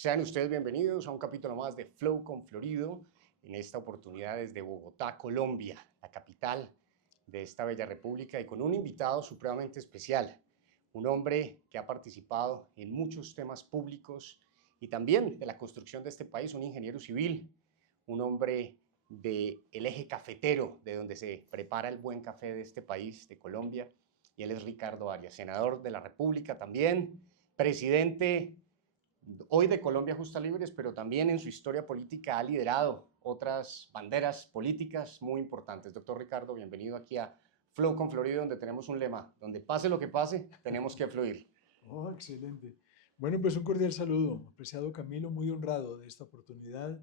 Sean ustedes bienvenidos a un capítulo más de Flow con Florido, en esta oportunidad desde Bogotá, Colombia, la capital de esta bella república, y con un invitado supremamente especial, un hombre que ha participado en muchos temas públicos y también de la construcción de este país, un ingeniero civil, un hombre del eje cafetero, de donde se prepara el buen café de este país, de Colombia, y él es Ricardo Arias, senador de la República también, presidente hoy de Colombia Justa Libres, pero también en su historia política ha liderado otras banderas políticas muy importantes. Doctor Ricardo, bienvenido aquí a Flow con Florido, donde tenemos un lema, donde pase lo que pase, tenemos que fluir. Oh, excelente. Bueno, pues un cordial saludo, apreciado Camilo, muy honrado de esta oportunidad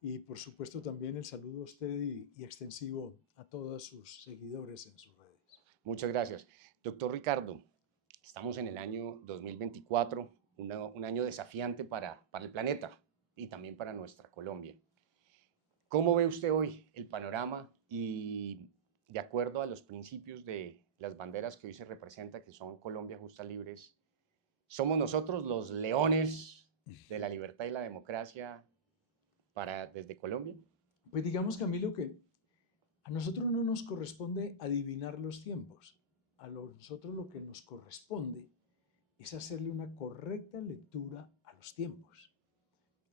y por supuesto también el saludo a usted y extensivo a todos sus seguidores en sus redes. Muchas gracias. Doctor Ricardo, estamos en el año 2024, un año desafiante para el planeta y también para nuestra Colombia. ¿Cómo ve usted hoy el panorama y de acuerdo a los principios de las banderas que hoy se representa, que son Colombia Justa Libres, somos nosotros los leones de la libertad y la democracia desde Colombia? Pues digamos, Camilo, que a nosotros no nos corresponde adivinar los tiempos. Nosotros lo que nos corresponde es hacerle una correcta lectura a los tiempos.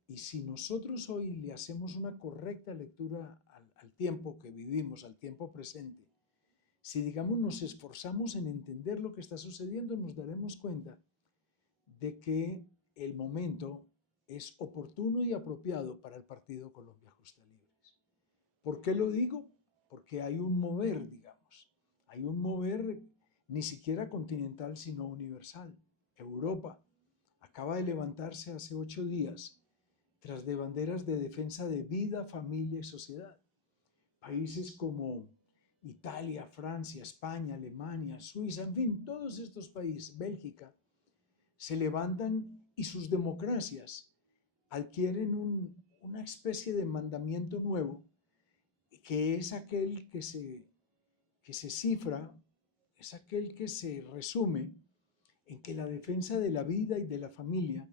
Y si nosotros hoy le hacemos una correcta lectura al tiempo que vivimos, al tiempo presente, si digamos nos esforzamos en entender lo que está sucediendo, nos daremos cuenta de que el momento es oportuno y apropiado para el Partido Colombia Justa Libres. ¿Por qué lo digo? Porque hay un mover, digamos, hay un mover ni siquiera continental, sino universal. Europa acaba de levantarse hace 8 días tras de banderas de defensa de vida, familia y sociedad. Países como Italia, Francia, España, Alemania, Suiza, en fin, todos estos países, Bélgica, se levantan y sus democracias adquieren una especie de mandamiento nuevo, que es aquel que se cifra, es aquel que se resume en que la defensa de la vida y de la familia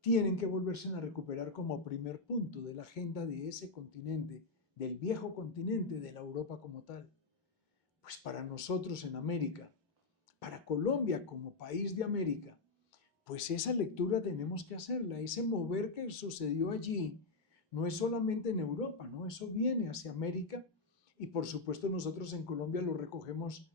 tienen que volverse a recuperar como primer punto de la agenda de ese continente, del viejo continente, de la Europa como tal. Pues para nosotros en América, para Colombia como país de América, pues esa lectura tenemos que hacerla. Ese mover que sucedió allí no es solamente en Europa, ¿no? Eso viene hacia América y por supuesto nosotros en Colombia lo recogemos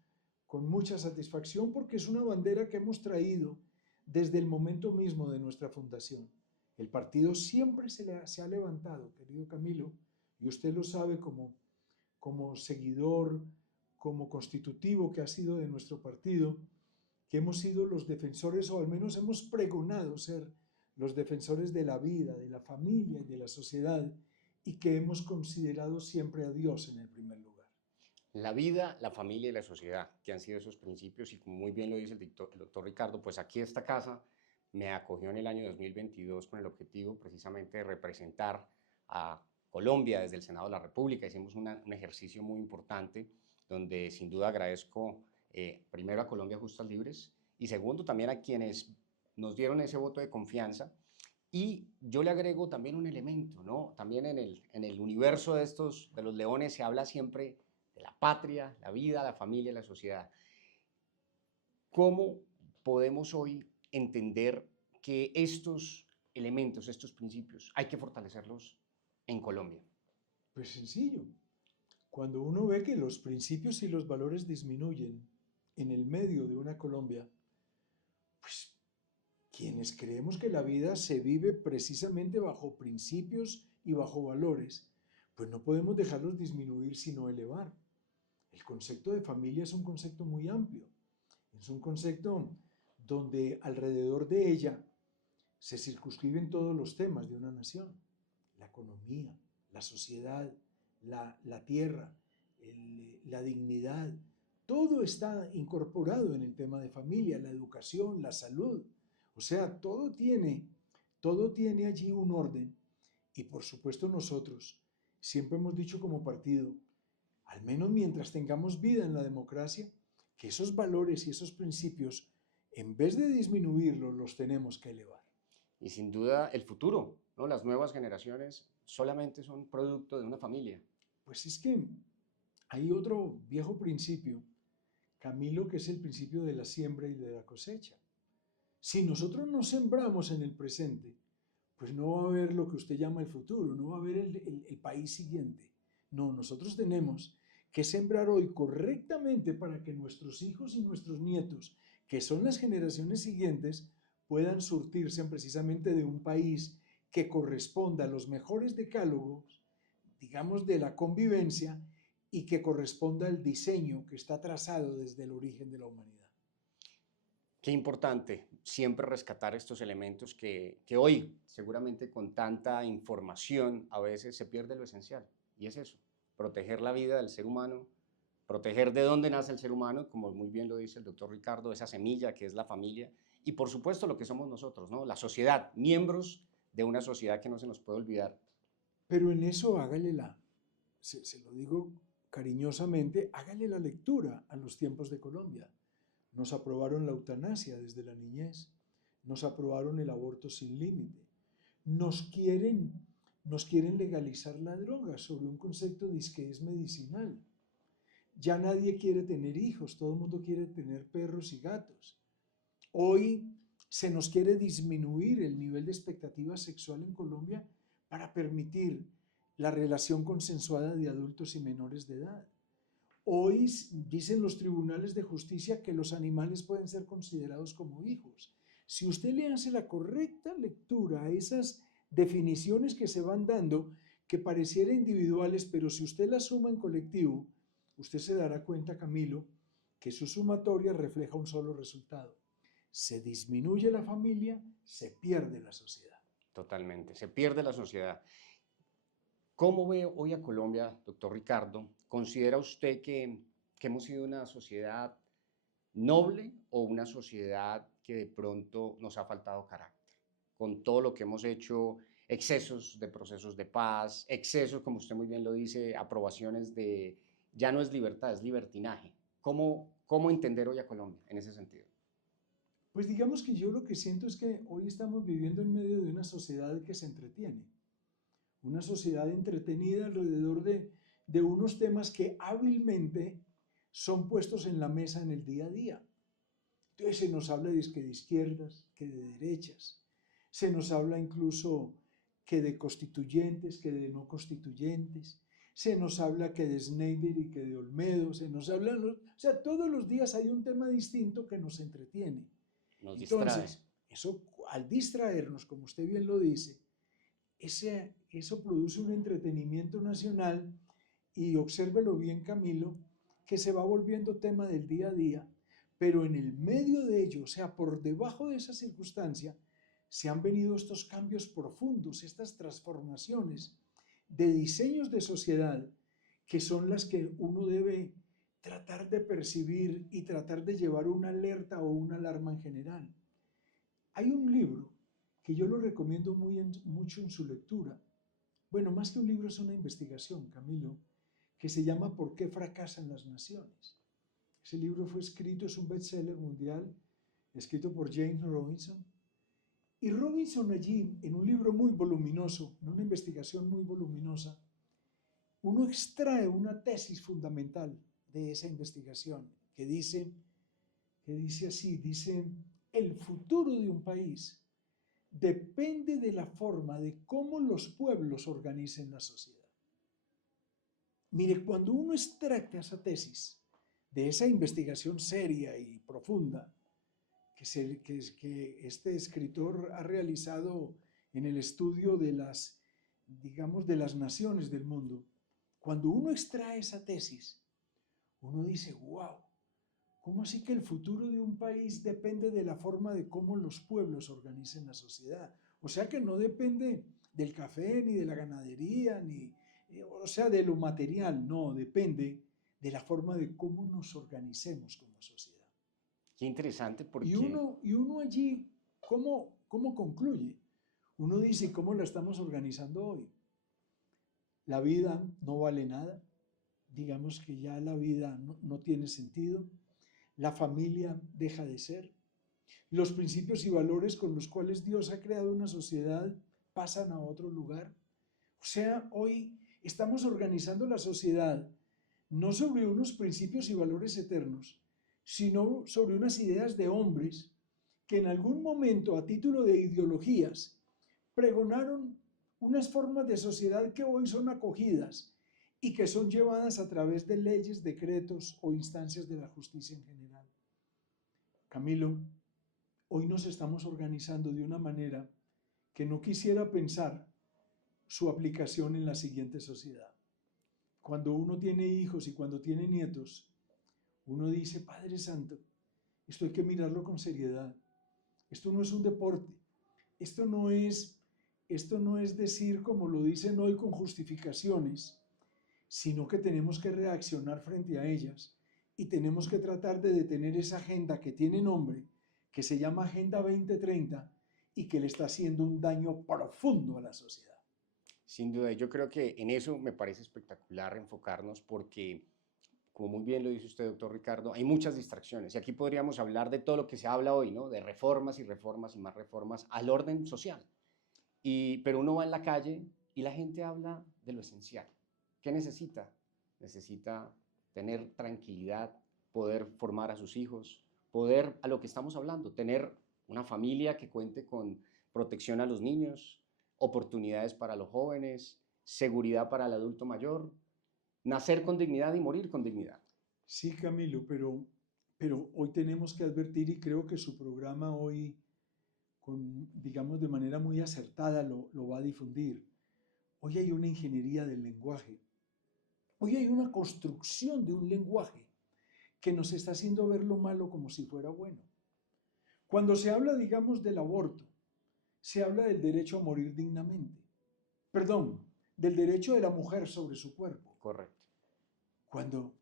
con mucha satisfacción porque es una bandera que hemos traído desde el momento mismo de nuestra fundación. El partido siempre se ha levantado, querido Camilo, y usted lo sabe como seguidor, como constitutivo que ha sido de nuestro partido, que hemos sido los defensores, o al menos hemos pregonado ser los defensores de la vida, de la familia y de la sociedad, y que hemos considerado siempre a Dios en el primer lugar. La vida, la familia y la sociedad, que han sido esos principios, y como muy bien lo dice el doctor Ricardo, pues aquí esta casa me acogió en el año 2022 con el objetivo precisamente de representar a Colombia desde el Senado de la República. Hicimos un ejercicio muy importante donde sin duda agradezco primero a Colombia Justas Libres y segundo también a quienes nos dieron ese voto de confianza. Y yo le agrego también un elemento, ¿no? También en el universo de los leones se habla siempre de la patria, la vida, la familia, la sociedad. ¿Cómo podemos hoy entender que estos elementos, estos principios, hay que fortalecerlos en Colombia? Pues sencillo, cuando uno ve que los principios y los valores disminuyen en el medio de una Colombia, pues quienes creemos que la vida se vive precisamente bajo principios y bajo valores, pues no podemos dejarlos disminuir sino elevar. El concepto de familia es un concepto muy amplio, es un concepto donde alrededor de ella se circunscriben todos los temas de una nación, la economía, la sociedad, la tierra, la dignidad, todo está incorporado en el tema de familia, la educación, la salud, o sea, todo tiene allí un orden y por supuesto nosotros siempre hemos dicho como partido, al menos mientras tengamos vida en la democracia, que esos valores y esos principios, en vez de disminuirlos, los tenemos que elevar. y sin duda el futuro, ¿no? Las nuevas generaciones solamente son producto de una familia. Pues es que hay otro viejo principio, Camilo, que es el principio de la siembra y de la cosecha. Si nosotros no sembramos en el presente, pues no va a haber lo que usted llama el futuro, no va a haber el país siguiente. No, nosotros tenemos que sembrar hoy correctamente para que nuestros hijos y nuestros nietos, que son las generaciones siguientes, puedan surtirse precisamente de un país que corresponda a los mejores decálogos, digamos, de la convivencia y que corresponda al diseño que está trazado desde el origen de la humanidad. Qué importante siempre rescatar estos elementos que hoy, seguramente con tanta información, a veces se pierde lo esencial. Y es eso, proteger la vida del ser humano, proteger de dónde nace el ser humano, como muy bien lo dice el doctor Ricardo, esa semilla que es la familia, y por supuesto lo que somos nosotros, ¿no? La sociedad, miembros de una sociedad que no se nos puede olvidar. Pero en eso hágale se lo digo cariñosamente, hágale la lectura a los tiempos de Colombia. Nos aprobaron la eutanasia desde la niñez, nos aprobaron el aborto sin límite, nos quieren legalizar la droga sobre un concepto de que es medicinal. Ya nadie quiere tener hijos, todo el mundo quiere tener perros y gatos. Hoy se nos quiere disminuir el nivel de expectativa sexual en Colombia para permitir la relación consensuada de adultos y menores de edad. Hoy dicen los tribunales de justicia que los animales pueden ser considerados como hijos. Si usted le hace la correcta lectura a esas definiciones que se van dando, que parecieran individuales, pero si usted las suma en colectivo, usted se dará cuenta, Camilo, que su sumatoria refleja un solo resultado. Se disminuye la familia, se pierde la sociedad. Totalmente, se pierde la sociedad. ¿Cómo ve hoy a Colombia, doctor Ricardo? ¿Considera usted que hemos sido una sociedad noble o una sociedad que de pronto nos ha faltado carácter? Con todo lo que hemos hecho, excesos de procesos de paz, excesos, como usted muy bien lo dice, aprobaciones de, ya no es libertad, es libertinaje. ¿Cómo entender hoy a Colombia en ese sentido? Pues digamos que yo lo que siento es que hoy estamos viviendo en medio de una sociedad que se entretiene. Una sociedad entretenida alrededor de unos temas que hábilmente son puestos en la mesa en el día a día. Entonces se nos habla de izquierdas, que de derechas, se nos habla incluso que de constituyentes, que de no constituyentes, se nos habla que de Schneider y que de Olmedo, se nos habla, o sea, todos los días hay un tema distinto que nos entretiene. Nos distrae. Entonces, eso al distraernos, como usted bien lo dice, eso produce un entretenimiento nacional y obsérvelo bien, Camilo, que se va volviendo tema del día a día, pero en el medio de ello, o sea, por debajo de esa circunstancia, se han venido estos cambios profundos, estas transformaciones de diseños de sociedad que son las que uno debe tratar de percibir y tratar de llevar una alerta o una alarma en general. Hay un libro que yo lo recomiendo mucho en su lectura. Bueno, más que un libro es una investigación, Camilo, que se llama ¿Por qué fracasan las naciones? Ese libro fue escrito, es un bestseller mundial, escrito por James Robinson. Y Robinson allí, en un libro muy voluminoso, en una investigación muy voluminosa, uno extrae una tesis fundamental de esa investigación que dice así, dice, el futuro de un país depende de la forma de cómo los pueblos organicen la sociedad. Mire, cuando uno extracta esa tesis de esa investigación seria y profunda que este escritor ha realizado en el estudio de digamos, de las naciones del mundo, cuando uno extrae esa tesis, uno dice, wow, ¿cómo así que el futuro de un país depende de la forma de cómo los pueblos organicen la sociedad? O sea que no depende del café, ni de la ganadería, o sea, de lo material, no, depende de la forma de cómo nos organicemos como sociedad. Qué interesante Y porque uno allí, ¿cómo concluye? Uno dice, ¿cómo la estamos organizando hoy? La vida no vale nada, digamos que ya la vida no tiene sentido, la familia deja de ser, Los principios y valores con los cuales Dios ha creado una sociedad pasan a otro lugar. O sea, hoy estamos organizando la sociedad no sobre unos principios y valores eternos, sino sobre unas ideas de hombres que en algún momento, a título de ideologías, pregonaron unas formas de sociedad que hoy son acogidas y que son llevadas a través de leyes, decretos o instancias de la justicia en general. Camilo, hoy nos estamos organizando de una manera que no quisiera pensar su aplicación en la siguiente sociedad. Cuando uno tiene hijos y cuando tiene nietos, uno dice, Padre Santo, esto hay que mirarlo con seriedad. Esto no es un deporte. Esto no es decir, como lo dicen hoy, con justificaciones, sino que tenemos que reaccionar frente a ellas y tenemos que tratar de detener esa agenda que tiene nombre, que se llama Agenda 2030 y que le está haciendo un daño profundo a la sociedad. Sin duda, yo creo que en eso me parece espectacular enfocarnos porque, como muy bien lo dice usted, doctor Ricardo, hay muchas distracciones y aquí podríamos hablar de todo lo que se habla hoy, ¿no? De reformas y reformas y más reformas al orden social. Pero uno va en la calle y la gente habla de lo esencial. ¿Qué necesita? Necesita tener tranquilidad, poder formar a sus hijos, poder, a lo que estamos hablando, tener una familia que cuente con protección a los niños, oportunidades para los jóvenes, seguridad para el adulto mayor, nacer con dignidad y morir con dignidad. Sí, Camilo, pero hoy tenemos que advertir y creo que su programa hoy, digamos, de manera muy acertada lo va a difundir. Hoy hay una ingeniería del lenguaje. Hoy hay una construcción de un lenguaje que nos está haciendo ver lo malo como si fuera bueno. Cuando se habla, digamos, del aborto, se habla del derecho a morir dignamente. Perdón, del derecho de la mujer sobre su cuerpo. Correcto. Cuando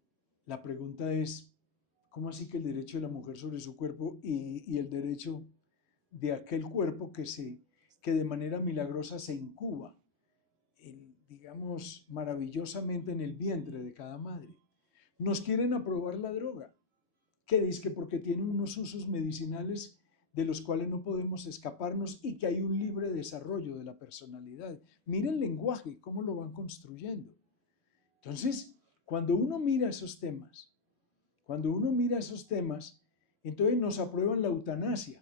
la pregunta es, ¿cómo así que el derecho de la mujer sobre su cuerpo y el derecho de aquel cuerpo que de manera milagrosa se incuba, digamos, maravillosamente en el vientre de cada madre? Nos quieren aprobar la droga, que dice que porque tiene unos usos medicinales de los cuales no podemos escaparnos y que hay un libre desarrollo de la personalidad. Mira el lenguaje, cómo lo van construyendo. Entonces, cuando uno mira esos temas, entonces nos aprueban la eutanasia.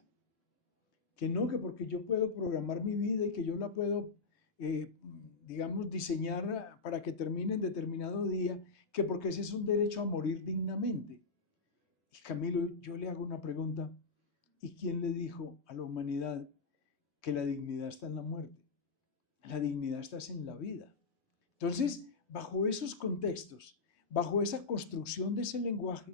Que no, que porque yo puedo programar mi vida y que yo la puedo, digamos, diseñar para que termine en determinado día, que porque ese es un derecho a morir dignamente. Y Camilo, yo le hago una pregunta. ¿Y quién le dijo a la humanidad que la dignidad está en la muerte? La dignidad está en la vida. Entonces, bajo esos contextos, bajo esa construcción de ese lenguaje,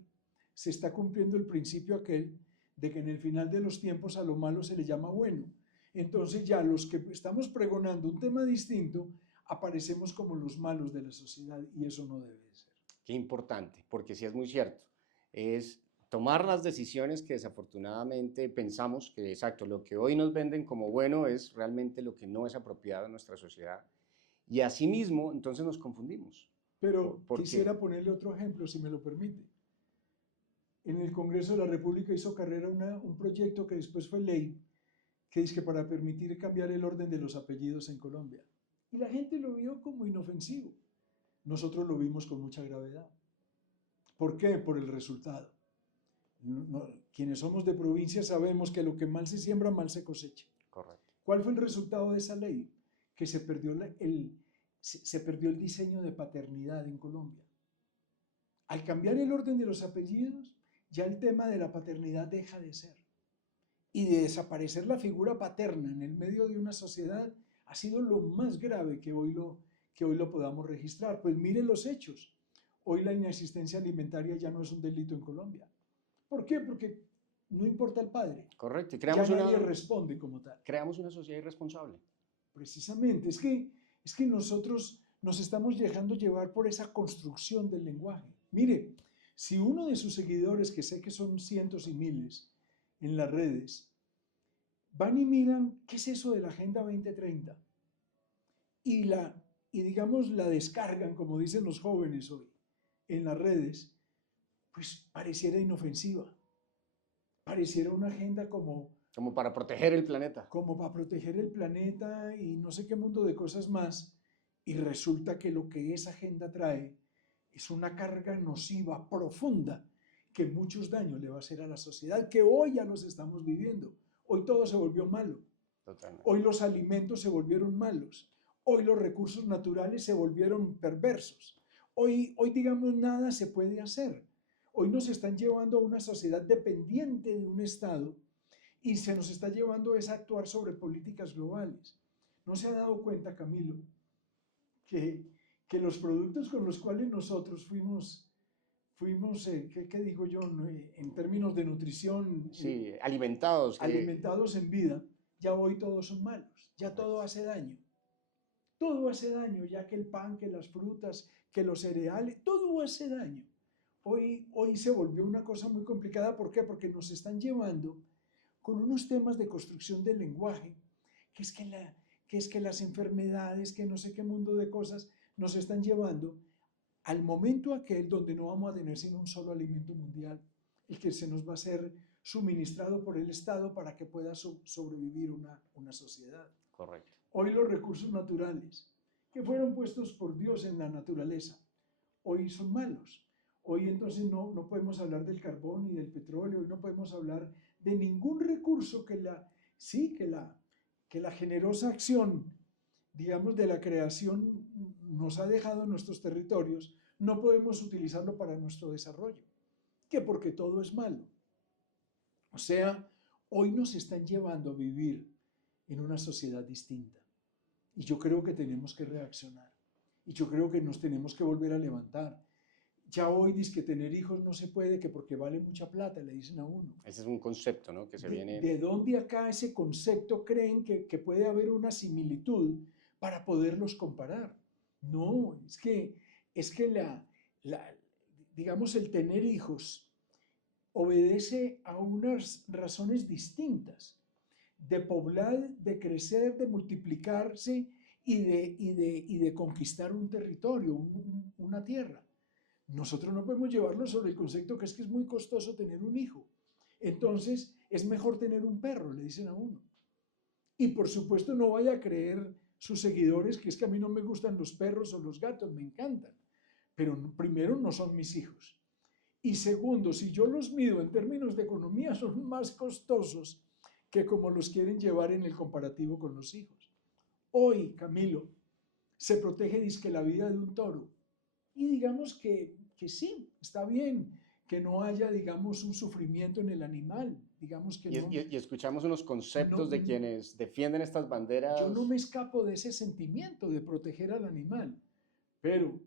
se está cumpliendo el principio aquel de que en el final de los tiempos a lo malo se le llama bueno. Entonces ya los que estamos pregonando un tema distinto, aparecemos como los malos de la sociedad y eso no debe de ser. Qué importante, porque sí es muy cierto. Es tomar las decisiones que desafortunadamente pensamos que, exacto, lo que hoy nos venden como bueno es realmente lo que no es apropiado en nuestra sociedad. Y asimismo, entonces nos confundimos. Pero ¿Por quisiera qué? ponerle otro ejemplo, si me lo permite. En el Congreso de la República hizo carrera un proyecto que después fue ley, que dice que para permitir cambiar el orden de los apellidos en Colombia. Y la gente lo vio como inofensivo. Nosotros lo vimos con mucha gravedad. ¿Por qué? Por el resultado. Quienes somos de provincia sabemos que lo que mal se siembra, mal se cosecha. Correcto. ¿Cuál fue el resultado de esa ley? Que se perdió el diseño de paternidad en Colombia. Al cambiar el orden de los apellidos, ya el tema de la paternidad deja de ser. Y de desaparecer la figura paterna en el medio de una sociedad ha sido lo más grave que hoy lo podamos registrar. Pues miren los hechos. Hoy la inexistencia alimentaria ya no es un delito en Colombia. ¿Por qué? Porque no importa el padre. Correcto. Y Ya nadie responde como tal. Creamos una sociedad irresponsable. Precisamente. Es que nosotros nos estamos dejando llevar por esa construcción del lenguaje. Mire, si uno de sus seguidores, que sé que son cientos y miles en las redes, van y miran qué es eso de la Agenda 2030 y digamos la descargan, como dicen los jóvenes hoy, en las redes, pues pareciera inofensiva. pareciera una agenda Como para proteger el planeta. como para proteger el planeta y no sé qué mundo de cosas más, y resulta que lo que esa agenda trae es una carga nociva profunda que muchos daños le va a hacer a la sociedad, que hoy ya los estamos viviendo. Hoy todo se volvió malo. Totalmente. Hoy los alimentos se volvieron malos. Hoy los recursos naturales se volvieron perversos. Hoy digamos, nada se puede hacer. Hoy nos están llevando a una sociedad dependiente de un Estado y se nos está llevando es a actuar sobre políticas globales. ¿No se ha dado cuenta, Camilo, que, que los productos con los cuales nosotros fuimos ¿qué digo yo? En términos de nutrición, Sí, alimentados. alimentados en vida, ya hoy todos son malos, ya Correcto. todo hace daño. Todo hace daño, ya que el pan, que las frutas, que los cereales, todo hace daño. Hoy se volvió una cosa muy complicada. ¿Por qué? Porque nos están llevando con unos temas de construcción del lenguaje, que es que las enfermedades, que no sé qué mundo de cosas, nos están llevando al momento aquel donde no vamos a tener sino un solo alimento mundial, el que se nos va a ser suministrado por el Estado para que pueda sobrevivir una sociedad. Correcto. Hoy los recursos naturales, que fueron puestos por Dios en la naturaleza, hoy son malos. Hoy entonces no podemos hablar del carbón ni del petróleo, hoy no podemos hablar de ningún recurso que la generosa acción, digamos, de la creación nos ha dejado en nuestros territorios, no podemos utilizarlo para nuestro desarrollo. ¿Qué? Porque todo es malo. O sea, hoy nos están llevando a vivir en una sociedad distinta. Y yo creo que tenemos que reaccionar. Y yo creo que nos tenemos que volver a levantar. Ya hoy dice que tener hijos no se puede, que porque vale mucha plata, le dicen a uno. Ese es un concepto, ¿no? Que se viene... ¿De dónde acá ese concepto creen que puede haber una similitud para poderlos comparar? No, es que digamos, el tener hijos obedece a unas razones distintas de poblar, de crecer, de multiplicarse y de conquistar un territorio, una tierra. Nosotros no podemos llevarlo sobre el concepto que es muy costoso tener un hijo. Entonces, es mejor tener un perro, le dicen a uno. Y por supuesto no vaya a creer sus seguidores que es que a mí no me gustan los perros o los gatos, me encantan. Pero primero, no son mis hijos. Y segundo, si yo los mido en términos de economía, son más costosos que como los quieren llevar en el comparativo con los hijos. Hoy, Camilo, se protege dizque la vida de un toro. Y digamos que sí, está bien, que no haya, digamos, un sufrimiento en el animal. Digamos que no. Y escuchamos unos conceptos No, de quienes defienden estas banderas. Yo no me escapo de ese sentimiento de proteger al animal. Pero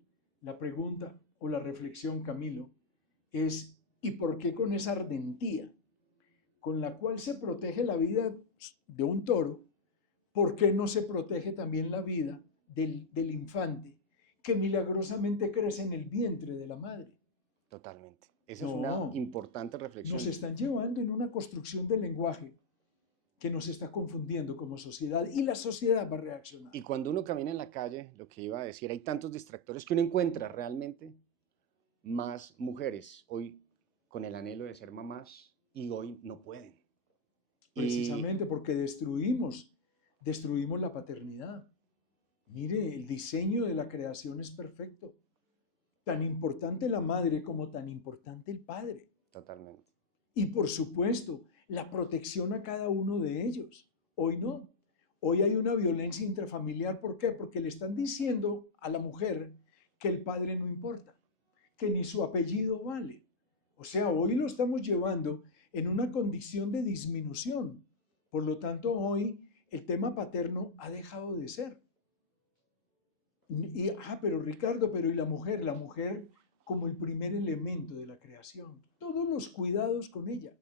la pregunta o la reflexión, Camilo, es ¿y por qué con esa ardentía con la cual se protege la vida de un toro, por qué no se protege también la vida del infante que milagrosamente crece en el vientre de la madre? Totalmente. Esa es una importante reflexión. Nos están llevando en una construcción del lenguaje que nos está confundiendo como sociedad y la sociedad va a reaccionar. Y cuando uno camina en la calle, lo que iba a decir, hay tantos distractores que uno encuentra realmente más mujeres hoy con el anhelo de ser mamás y hoy no pueden. Precisamente porque destruimos la paternidad. Mire, el diseño de la creación es perfecto. Tan importante la madre como tan importante el padre. Totalmente. Y por supuesto, la protección a cada uno de ellos. Hoy no. Hoy hay una violencia intrafamiliar. ¿Por qué? Porque le están diciendo a la mujer que el padre no importa, que ni su apellido vale. O sea, hoy lo estamos llevando en una condición de disminución. Por lo tanto, hoy el tema paterno ha dejado de ser. Pero Ricardo, ¿y la mujer? La mujer como el primer elemento de la creación. Todos los cuidados con ella.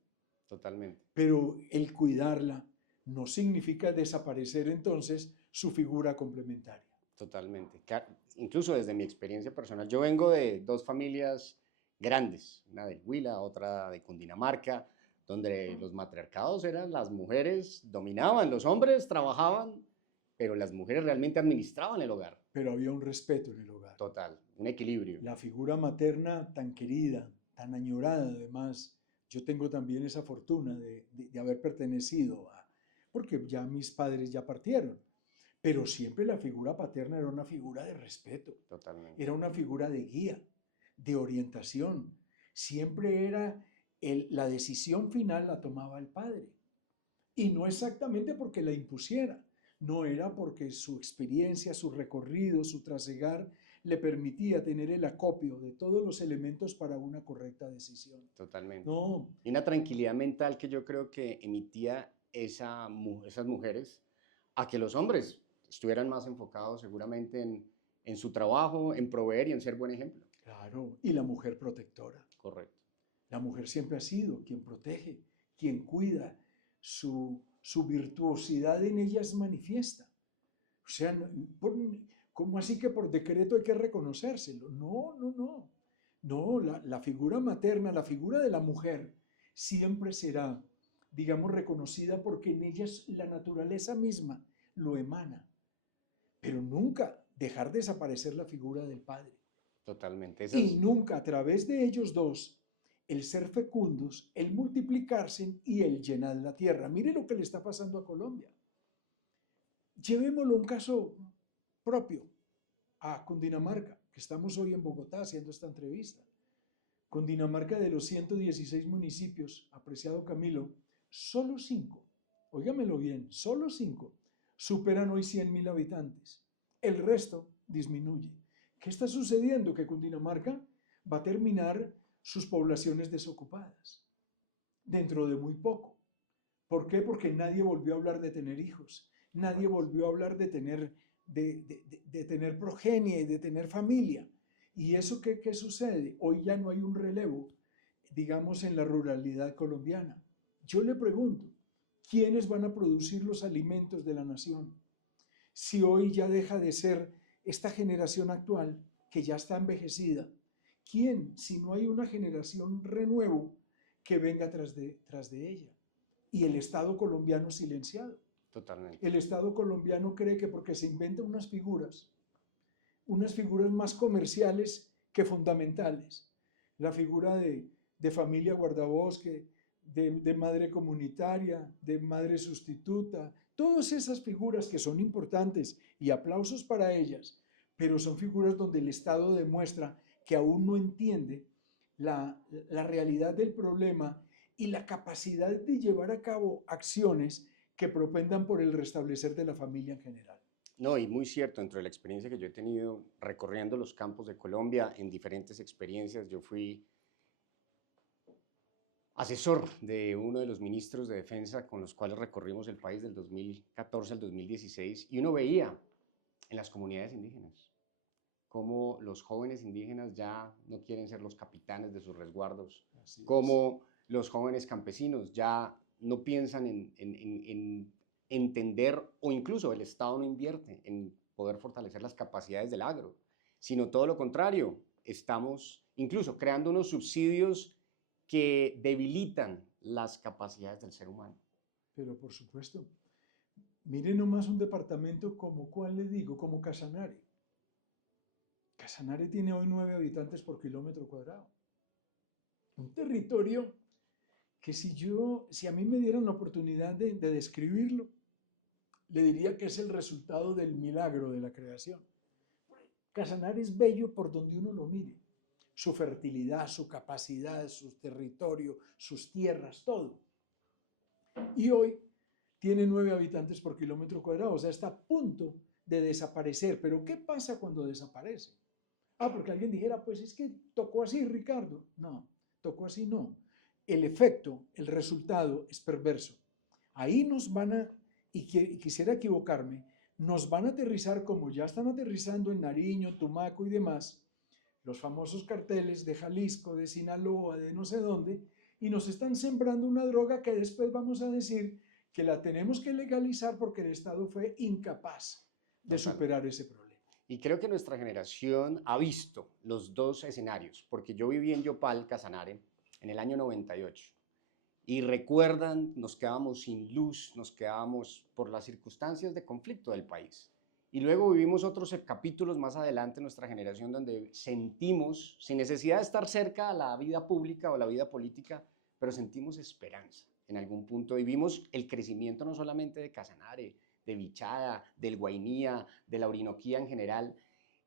Totalmente. Pero el cuidarla no significa desaparecer entonces su figura complementaria. Totalmente. Incluso desde mi experiencia personal, yo vengo de dos familias grandes, una del Huila, otra de Cundinamarca, donde los matriarcados eran las mujeres, dominaban, los hombres trabajaban, pero las mujeres realmente administraban el hogar. Pero había un respeto en el hogar. Total, un equilibrio. La figura materna tan querida, tan añorada además, yo tengo también esa fortuna de haber pertenecido a, porque ya mis padres ya partieron, pero siempre la figura paterna era una figura de respeto, Totalmente. era una figura de guía, de orientación. Siempre era la decisión final la tomaba el padre. Y no exactamente porque la impusiera, no era porque su experiencia, su recorrido, su trasegar le permitía tener el acopio de todos los elementos para una correcta decisión. Totalmente. No. Y una tranquilidad mental que yo creo que emitía esas mujeres a que los hombres estuvieran más enfocados seguramente en su trabajo, en proveer y en ser buen ejemplo. Claro, y la mujer protectora. Correcto. La mujer siempre ha sido quien protege, quien cuida, su virtuosidad en ella es manifiesta. O sea, ¿cómo así que por decreto hay que reconocérselo? No, no, no. No, la figura materna, la figura de la mujer, siempre será, digamos, reconocida porque en ella la naturaleza misma lo emana. Pero nunca dejar desaparecer la figura del padre. Totalmente. Y nunca a través de ellos dos, el ser fecundos, el multiplicarse y el llenar la tierra. Mire lo que le está pasando a Colombia. Llevémoslo a un caso propio, a Cundinamarca, que estamos hoy en Bogotá haciendo esta entrevista. Cundinamarca, de los 116 municipios, apreciado Camilo, solo 5, óigamelo bien, solo 5 superan hoy 100.000 habitantes. El resto disminuye. ¿Qué está sucediendo? Que Cundinamarca va a terminar sus poblaciones desocupadas dentro de muy poco. ¿Por qué? Porque nadie volvió a hablar de tener hijos, nadie volvió a hablar de tener progenie y de tener familia. ¿Y eso qué sucede? Hoy ya no hay un relevo, digamos, en la ruralidad colombiana. Yo le pregunto, ¿quiénes van a producir los alimentos de la nación? Si hoy ya deja de ser esta generación actual, que ya está envejecida, ¿quién, si no hay una generación renuevo que venga tras de ella? Y el Estado colombiano silenciado. Totalmente. El Estado colombiano cree que porque se inventan unas figuras más comerciales que fundamentales. La figura de familia guardabosque, de madre comunitaria, de madre sustituta, todas esas figuras que son importantes y aplausos para ellas, pero son figuras donde el Estado demuestra que aún no entiende la realidad del problema y la capacidad de llevar a cabo acciones que propendan por el restablecer de la familia en general. No, y muy cierto, dentro de la experiencia que yo he tenido recorriendo los campos de Colombia, en diferentes experiencias, yo fui asesor de uno de los ministros de defensa con los cuales recorrimos el país del 2014 al 2016 y uno veía en las comunidades indígenas cómo los jóvenes indígenas ya no quieren ser los capitanes de sus resguardos, cómo los jóvenes campesinos ya no piensan en entender, o incluso el Estado no invierte en poder fortalecer las capacidades del agro, sino todo lo contrario, estamos incluso creando unos subsidios que debilitan las capacidades del ser humano. Pero por supuesto, miren nomás un departamento como, ¿cuál le digo? Como Casanare. Casanare tiene hoy 9 habitantes por kilómetro cuadrado. Un territorio que si a mí me dieran la oportunidad de describirlo, le diría que es el resultado del milagro de la creación. Casanare es bello por donde uno lo mire. Su fertilidad, su capacidad, su territorio, sus tierras, todo. Y hoy tiene 9 habitantes por kilómetro cuadrado, o sea, está a punto de desaparecer. Pero ¿qué pasa cuando desaparece? Porque alguien dijera, pues es que tocó así, Ricardo. No, tocó así no. El efecto, el resultado es perverso. Ahí nos van a, y quisiera equivocarme, nos van a aterrizar como ya están aterrizando en Nariño, Tumaco y demás, los famosos carteles de Jalisco, de Sinaloa, de no sé dónde, y nos están sembrando una droga que después vamos a decir que la tenemos que legalizar porque el Estado fue incapaz de superar ese problema. Y creo que nuestra generación ha visto los dos escenarios, porque yo viví en Yopal, Casanare, en el año 98. Y recuerdan, nos quedábamos sin luz, nos quedábamos por las circunstancias de conflicto del país. Y luego vivimos otros capítulos más adelante en nuestra generación donde sentimos, sin necesidad de estar cerca a la vida pública o la vida política, pero sentimos esperanza en algún punto y vimos el crecimiento no solamente de Casanare, de Vichada, del Guainía, de la Orinoquía en general,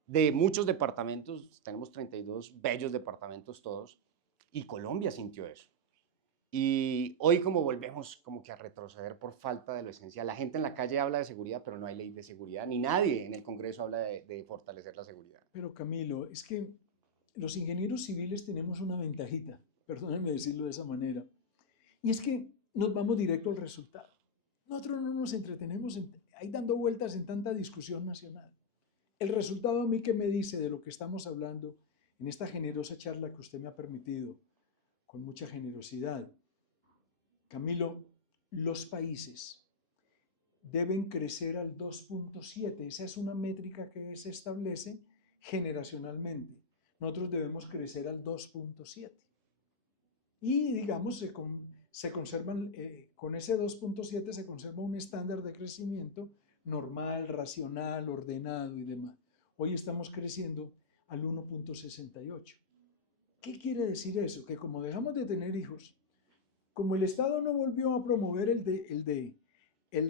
de muchos departamentos, tenemos 32 bellos departamentos todos, y Colombia sintió eso. Y hoy como volvemos como que a retroceder por falta de lo esencial. La gente en la calle habla de seguridad, pero no hay ley de seguridad, ni nadie en el Congreso habla de fortalecer la seguridad. Pero Camilo, es que los ingenieros civiles tenemos una ventajita, perdónenme decirlo de esa manera, y es que nos vamos directo al resultado. Nosotros no nos entretenemos ahí dando vueltas en tanta discusión nacional. El resultado a mí que me dice de lo que estamos hablando en esta generosa charla que usted me ha permitido, con mucha generosidad. Camilo, los países deben crecer al 2.7. Esa es una métrica que se establece generacionalmente. Nosotros debemos crecer al 2.7. Y digamos, se conservan, con ese 2.7 se conserva un estándar de crecimiento normal, racional, ordenado y demás. Hoy estamos creciendo al 1.68. ¿Qué quiere decir eso? Que como dejamos de tener hijos, como el Estado no volvió a promover el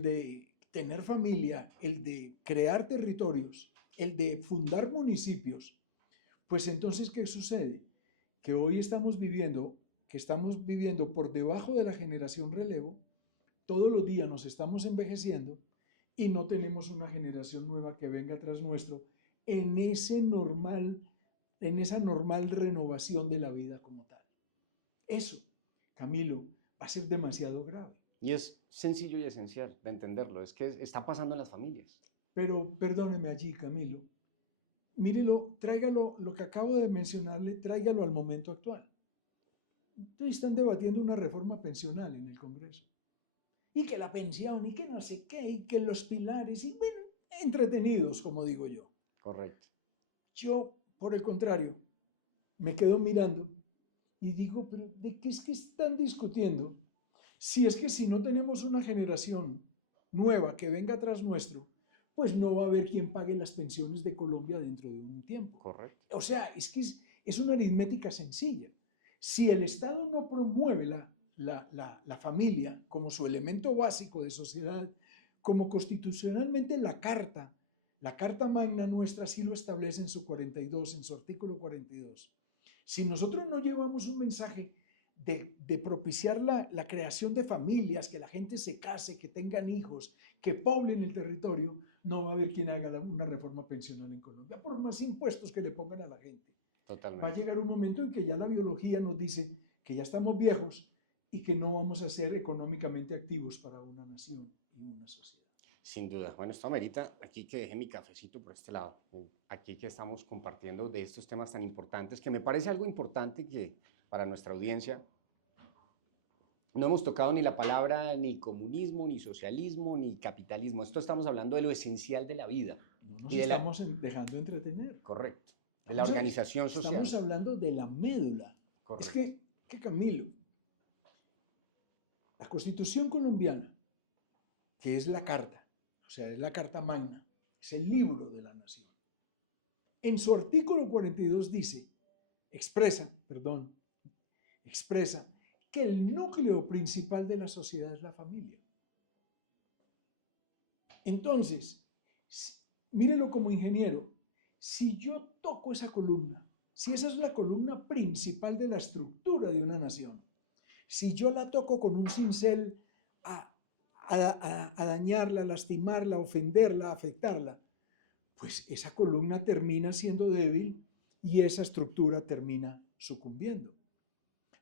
de tener familia, el de crear territorios, el de fundar municipios, pues entonces, ¿qué sucede? Que hoy estamos viviendo por debajo de la generación relevo, todos los días nos estamos envejeciendo y no tenemos una generación nueva que venga tras nuestro en esa normal renovación de la vida como tal. Eso, Camilo, va a ser demasiado grave. Y es sencillo y esencial de entenderlo, es que está pasando en las familias. Pero perdóneme allí, Camilo, mírelo, tráigalo, lo que acabo de mencionarle, tráigalo al momento actual. Entonces están debatiendo una reforma pensional en el Congreso. Y que la pensión, y que no sé qué, y que los pilares, y bueno, entretenidos, como digo yo. Correcto. Yo, por el contrario, me quedo mirando y digo, pero ¿de qué es que están discutiendo? Si es que si no tenemos una generación nueva que venga tras nuestro, pues no va a haber quien pague las pensiones de Colombia dentro de un tiempo. Correcto. O sea, es que es una aritmética sencilla. Si el Estado no promueve la familia como su elemento básico de sociedad, como constitucionalmente la Carta Magna nuestra sí lo establece en su 42, en su artículo 42. Si nosotros no llevamos un mensaje de propiciar la creación de familias, que la gente se case, que tengan hijos, que poblen el territorio, no va a haber quien haga una reforma pensional en Colombia, por más impuestos que le pongan a la gente. Totalmente. Va a llegar un momento en que ya la biología nos dice que ya estamos viejos y que no vamos a ser económicamente activos para una nación y una sociedad. Sin duda. Bueno, esto amerita aquí que deje mi cafecito por este lado. Aquí que estamos compartiendo de estos temas tan importantes, que me parece algo importante que para nuestra audiencia no hemos tocado ni la palabra ni comunismo, ni socialismo, ni capitalismo. Esto estamos hablando de lo esencial de la vida. No nos estamos dejando entretener. Correcto. De la organización social. Estamos hablando de la médula. Correcto. Es que Camilo, la Constitución colombiana, que es la Carta, o sea, es la Carta Magna, es el libro de la nación. En su artículo 42 expresa que el núcleo principal de la sociedad es la familia. Entonces, mírelo como ingeniero, si yo toco esa columna, si esa es la columna principal de la estructura de una nación, si yo la toco con un cincel a dañarla, lastimarla, ofenderla, afectarla, pues esa columna termina siendo débil y esa estructura termina sucumbiendo.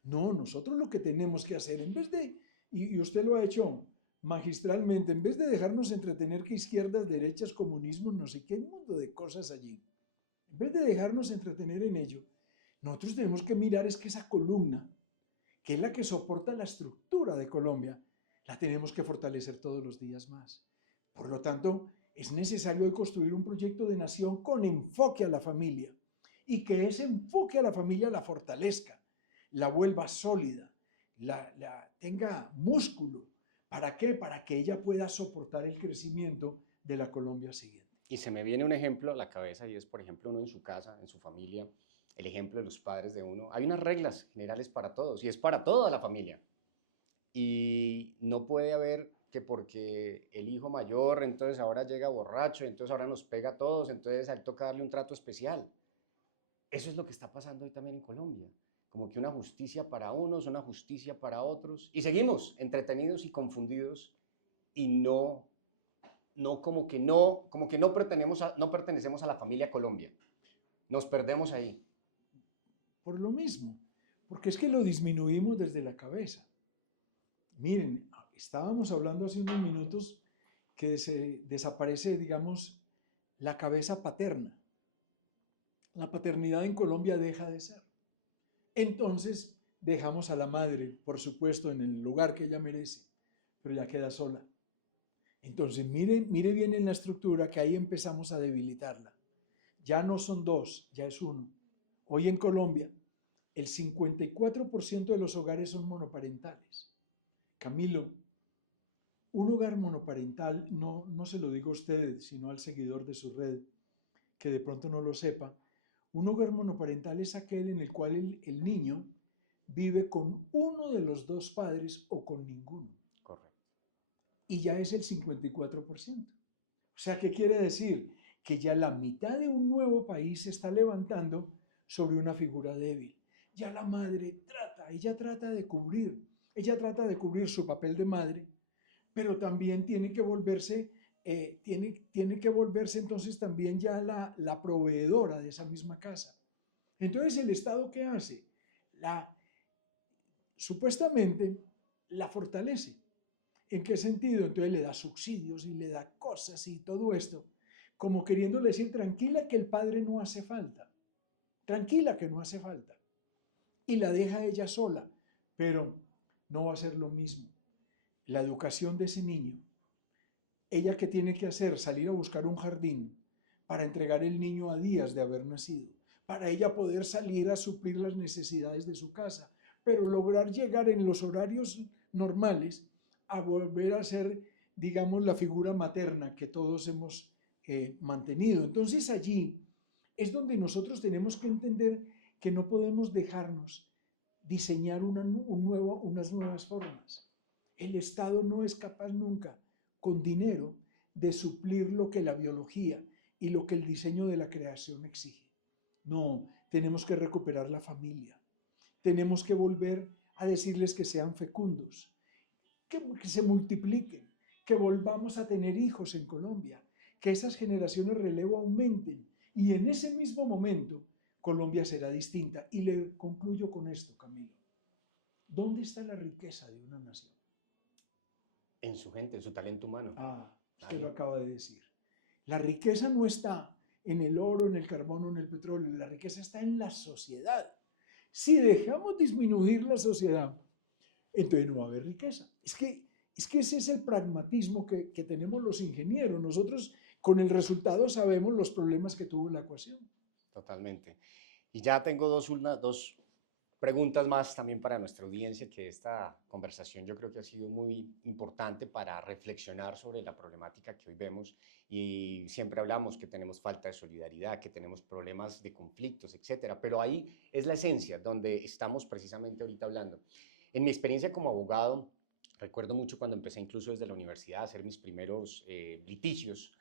No, nosotros lo que tenemos que hacer, en vez de, y usted lo ha hecho magistralmente, en vez de dejarnos entretener que izquierdas, derechas, comunismo, no sé qué, hay un mundo de cosas allí, en vez de dejarnos entretener en ello, nosotros tenemos que mirar es que esa columna, que es la que soporta la estructura de Colombia, la tenemos que fortalecer todos los días más. Por lo tanto, es necesario construir un proyecto de nación con enfoque a la familia y que ese enfoque a la familia la fortalezca, la vuelva sólida, tenga músculo. ¿Para qué? Para que ella pueda soportar el crecimiento de la Colombia siguiente. Y se me viene un ejemplo a la cabeza y es, por ejemplo, uno en su casa, en su familia, el ejemplo de los padres de uno. Hay unas reglas generales para todos y es para toda la familia. Y no puede haber que porque el hijo mayor entonces ahora llega borracho, entonces ahora nos pega a todos, entonces a él toca darle un trato especial. Eso es lo que está pasando hoy también en Colombia. Como que una justicia para unos, una justicia para otros. Y seguimos entretenidos y confundidos y como que no pertenecemos a la familia Colombia. Nos perdemos ahí. Por lo mismo, porque es que lo disminuimos desde la cabeza. Miren, estábamos hablando hace unos minutos que se desaparece, digamos, la cabeza paterna. La paternidad en Colombia deja de ser. Entonces dejamos a la madre, por supuesto, en el lugar que ella merece, pero ya queda sola. Entonces mire bien en la estructura que ahí empezamos a debilitarla. Ya no son dos, ya es uno. Hoy en Colombia, el 54% de los hogares son monoparentales. Camilo, un hogar monoparental, no se lo digo a usted, sino al seguidor de su red, que de pronto no lo sepa. Un hogar monoparental es aquel en el cual el niño vive con uno de los dos padres o con ninguno. Correcto. Y ya es el 54%. O sea, ¿qué quiere decir? Que ya la mitad de un nuevo país se está levantando sobre una figura débil. Ya la madre ella trata de cubrir su papel de madre, pero también tiene que volverse, entonces también ya la proveedora de esa misma casa. Entonces, ¿el Estado qué hace? Supuestamente la fortalece. ¿En qué sentido? Entonces le da subsidios y le da cosas y todo esto, como queriéndole decir, tranquila que el padre no hace falta, tranquila que no hace falta. Y la deja ella sola, pero no va a ser lo mismo. La educación de ese niño, ella que tiene que hacer, salir a buscar un jardín para entregar el niño a días de haber nacido, para ella poder salir a suplir las necesidades de su casa, pero lograr llegar en los horarios normales a volver a ser, digamos, la figura materna que todos hemos mantenido. Entonces allí es donde nosotros tenemos que entender que no podemos dejarnos diseñar unas nuevas formas. El Estado no es capaz nunca, con dinero, de suplir lo que la biología y lo que el diseño de la creación exige. No, tenemos que recuperar la familia. Tenemos que volver a decirles que sean fecundos, que se multipliquen, que volvamos a tener hijos en Colombia, que esas generaciones de relevo aumenten. Y en ese mismo momento, Colombia será distinta. Y le concluyo con esto, Camilo. ¿Dónde está la riqueza de una nación? En su gente, en su talento humano. Usted lo acaba de decir. La riqueza no está en el oro, en el carbón o en el petróleo. La riqueza está en la sociedad. Si dejamos disminuir la sociedad, entonces no va a haber riqueza. Es que ese es el pragmatismo que tenemos los ingenieros. Nosotros con el resultado sabemos los problemas que tuvo la ecuación. Totalmente. Y ya tengo dos preguntas más también para nuestra audiencia, que esta conversación yo creo que ha sido muy importante para reflexionar sobre la problemática que hoy vemos y siempre hablamos que tenemos falta de solidaridad, que tenemos problemas de conflictos, etcétera, pero ahí es la esencia donde estamos precisamente ahorita hablando. En mi experiencia como abogado, recuerdo mucho cuando empecé incluso desde la universidad a hacer mis primeros litigios,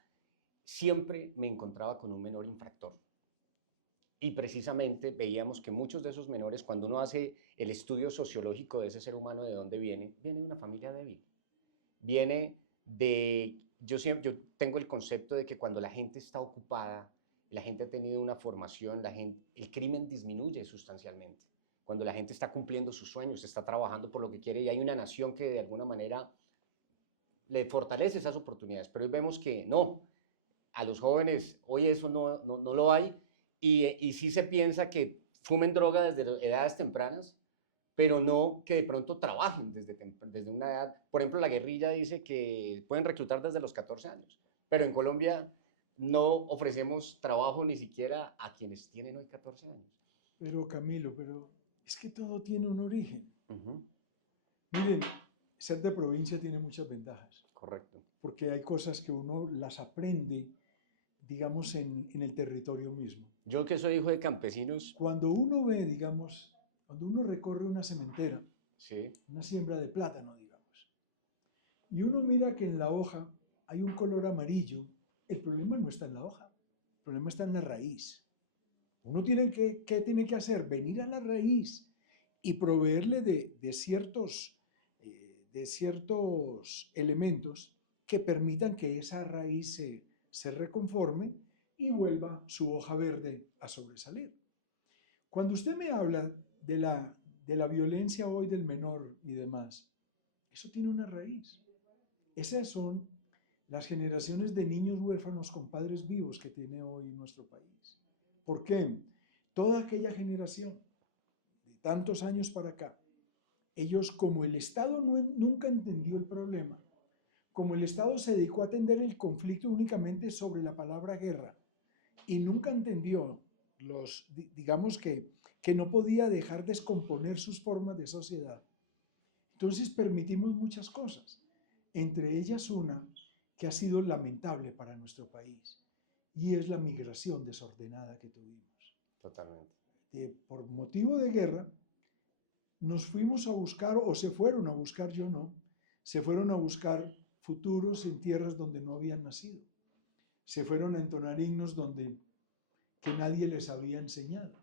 siempre me encontraba con un menor infractor. Y precisamente veíamos que muchos de esos menores, cuando uno hace el estudio sociológico de ese ser humano, de dónde viene de una familia débil. Viene de, yo tengo el concepto de que cuando la gente está ocupada, la gente ha tenido una formación, el crimen disminuye sustancialmente. Cuando la gente está cumpliendo sus sueños, está trabajando por lo que quiere y hay una nación que de alguna manera le fortalece esas oportunidades. Pero hoy vemos que no, a los jóvenes hoy eso no lo hay. Y sí se piensa que fumen droga desde edades tempranas, pero no que de pronto trabajen desde una edad. Por ejemplo, la guerrilla dice que pueden reclutar desde los 14 años, pero en Colombia no ofrecemos trabajo ni siquiera a quienes tienen hoy 14 años. Pero Camilo, es que todo tiene un origen. Miren, ser de provincia tiene muchas ventajas. Correcto. Porque hay cosas que uno las aprende digamos, en el territorio mismo. Yo que soy hijo de campesinos, Cuando uno ve, digamos, cuando uno recorre una sementera, sí, una siembra de plátano, digamos, y uno mira que en la hoja hay un color amarillo, el problema no está en la hoja, el problema está en la raíz. Uno tiene ¿qué tiene que hacer? Venir a la raíz y proveerle de ciertos elementos que permitan que esa raíz se reconforme y vuelva su hoja verde a sobresalir. Cuando usted me habla de la violencia hoy del menor y demás, eso tiene una raíz. Esas son las generaciones de niños huérfanos con padres vivos que tiene hoy nuestro país. ¿Por qué? Toda aquella generación, de tantos años para acá, ellos, como el Estado nunca entendió el problema, como el Estado se dedicó a atender el conflicto únicamente sobre la palabra guerra y nunca entendió digamos que no podía dejar descomponer sus formas de sociedad, entonces permitimos muchas cosas, entre ellas una que ha sido lamentable para nuestro país, y es la migración desordenada que tuvimos. totalmente. Por motivo de guerra, nos fuimos a buscar, o se fueron a buscar, yo no, se fueron a buscar futuros en tierras donde no habían nacido. Se fueron a entonar himnos que nadie les había enseñado.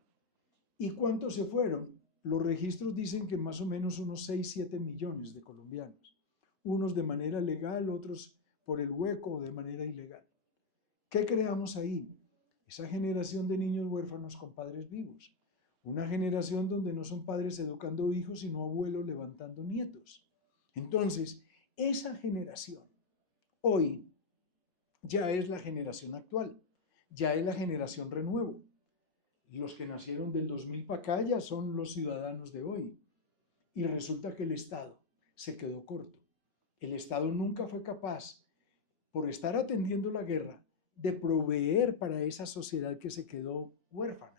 ¿Y cuántos se fueron? Los registros dicen que más o menos unos 6, 7 millones de colombianos. Unos de manera legal, otros por el hueco o de manera ilegal. ¿Qué creamos ahí? Esa generación de niños huérfanos con padres vivos. Una generación donde no son padres educando hijos, sino abuelos levantando nietos. Entonces, esa generación hoy ya es la generación actual, ya es la generación renuevo. Los que nacieron del 2000 para acá ya son los ciudadanos de hoy. Y resulta que el Estado se quedó corto. El Estado nunca fue capaz, por estar atendiendo la guerra, de proveer para esa sociedad que se quedó huérfana.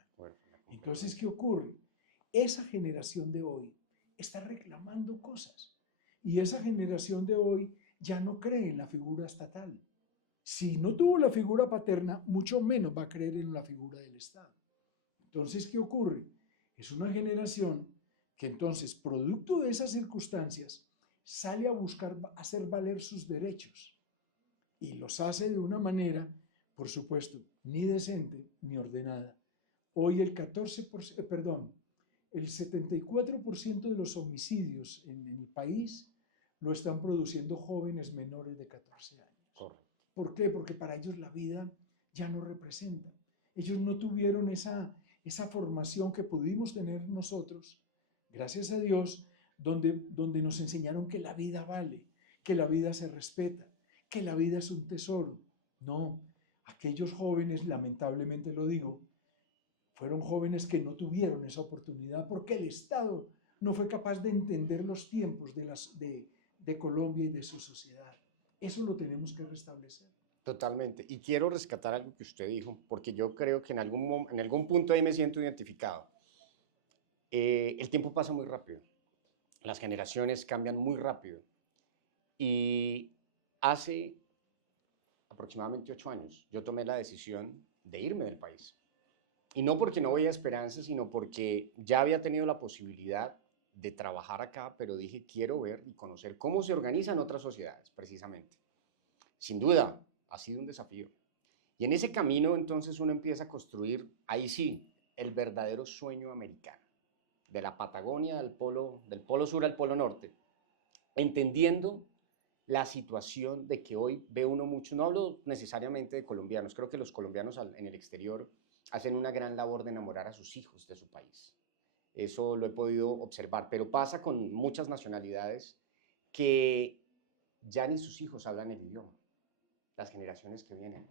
Entonces, ¿qué ocurre? Esa generación de hoy está reclamando cosas. Y esa generación de hoy ya no cree en la figura estatal. Si no tuvo la figura paterna, mucho menos va a creer en la figura del Estado. Entonces, ¿qué ocurre? Es una generación que entonces, producto de esas circunstancias, sale a buscar hacer valer sus derechos y los hace de una manera, por supuesto, ni decente ni ordenada. Hoy el 74% de los homicidios en el país lo están produciendo jóvenes menores de 14 años. Correcto. ¿Por qué? Porque para ellos la vida ya no representa. Ellos no tuvieron esa formación que pudimos tener nosotros, gracias a Dios, donde nos enseñaron que la vida vale, que la vida se respeta, que la vida es un tesoro. No, aquellos jóvenes, lamentablemente lo digo, fueron jóvenes que no tuvieron esa oportunidad porque el Estado no fue capaz de entender los tiempos de Colombia y de su sociedad. Eso lo tenemos que restablecer. Totalmente. Y quiero rescatar algo que usted dijo, porque yo creo que en algún punto ahí me siento identificado. El tiempo pasa muy rápido, las generaciones cambian muy rápido. Y hace aproximadamente 8 años yo tomé la decisión de irme del país. Y no porque no veía esperanza, sino porque ya había tenido la posibilidad de trabajar acá, pero dije, quiero ver y conocer cómo se organizan otras sociedades, precisamente. Sin duda, ha sido un desafío. Y en ese camino, entonces, uno empieza a construir, ahí sí, el verdadero sueño americano, de la Patagonia del polo sur al polo norte, entendiendo la situación de que hoy ve uno mucho, no hablo necesariamente de colombianos, creo que los colombianos en el exterior hacen una gran labor de enamorar a sus hijos de su país. Eso lo he podido observar, pero pasa con muchas nacionalidades que ya ni sus hijos hablan el idioma, las generaciones que vienen,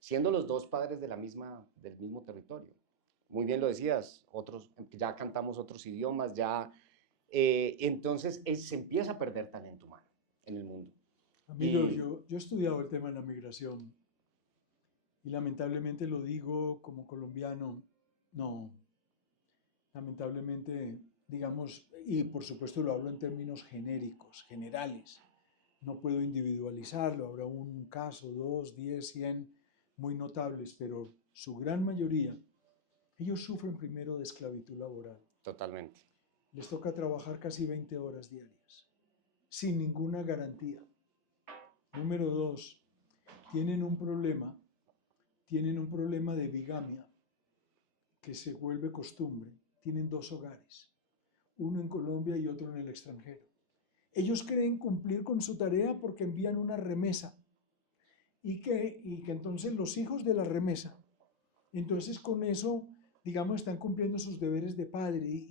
siendo los dos padres del mismo territorio. Muy bien lo decías, ya cantamos otros idiomas, entonces se empieza a perder talento humano en el mundo. Amigo, yo he estudiado el tema de la migración y lamentablemente lo digo como colombiano, no, lamentablemente, digamos, y por supuesto lo hablo en términos genéricos, generales, no puedo individualizarlo, habrá un caso, 2, 10, 100, muy notables, pero su gran mayoría, ellos sufren primero de esclavitud laboral. Totalmente. Les toca trabajar casi 20 horas diarias, sin ninguna garantía. Número 2, tienen un problema de bigamia que se vuelve costumbre. Tienen 2 hogares, uno en Colombia y otro en el extranjero. Ellos creen cumplir con su tarea porque envían una remesa y que entonces los hijos de la remesa, entonces con eso, digamos, están cumpliendo sus deberes de padre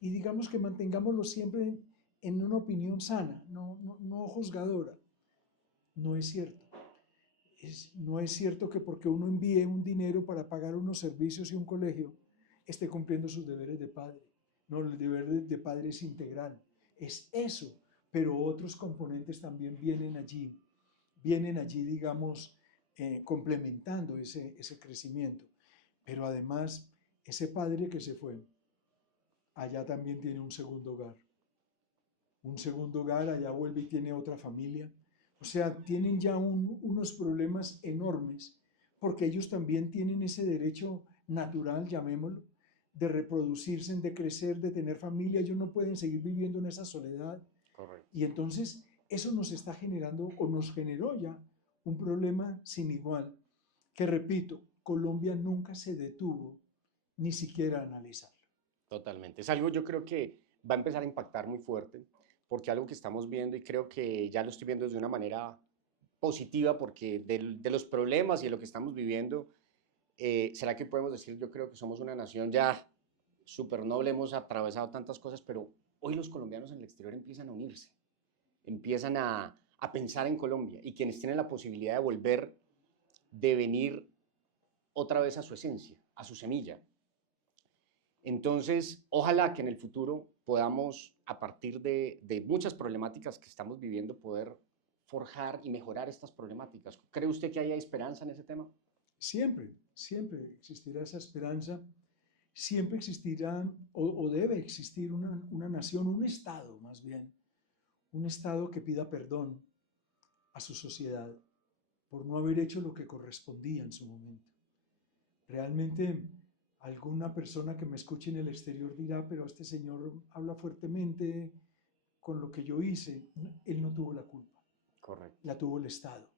y digamos que mantengámoslo siempre en una opinión sana, no juzgadora. No es cierto. No es cierto que porque uno envíe un dinero para pagar unos servicios y un colegio, esté cumpliendo sus deberes de padre. No, el deber de padre es integral. Es eso, pero otros componentes también vienen allí, digamos, complementando ese crecimiento. Pero además, ese padre que se fue, allá también tiene un segundo hogar. Un segundo hogar, allá vuelve y tiene otra familia. O sea, tienen ya unos problemas enormes, porque ellos también tienen ese derecho natural, llamémoslo, de reproducirse, de crecer, de tener familia. Ellos no pueden seguir viviendo en esa soledad. Correcto. Y entonces eso nos está generando, o nos generó ya, un problema sin igual, que repito, Colombia nunca se detuvo ni siquiera a analizarlo. Totalmente. Es algo yo creo que va a empezar a impactar muy fuerte, porque algo que estamos viendo y creo que ya lo estoy viendo de una manera positiva, porque de los problemas y de lo que estamos viviendo, ¿será que podemos decir, yo creo que somos una nación ya súper noble, hemos atravesado tantas cosas, pero hoy los colombianos en el exterior empiezan a unirse, empiezan a pensar en Colombia y quienes tienen la posibilidad de volver, de venir otra vez a su esencia, a su semilla. Entonces, ojalá que en el futuro podamos, a partir de muchas problemáticas que estamos viviendo, poder forjar y mejorar estas problemáticas. ¿Cree usted que haya esperanza en ese tema? Siempre, siempre existirá esa esperanza, siempre existirá o debe existir una nación, un Estado más bien, un Estado que pida perdón a su sociedad por no haber hecho lo que correspondía en su momento. Realmente alguna persona que me escuche en el exterior dirá, pero este señor habla fuertemente con lo que yo hice. Él no tuvo la culpa. Correcto. La tuvo el Estado.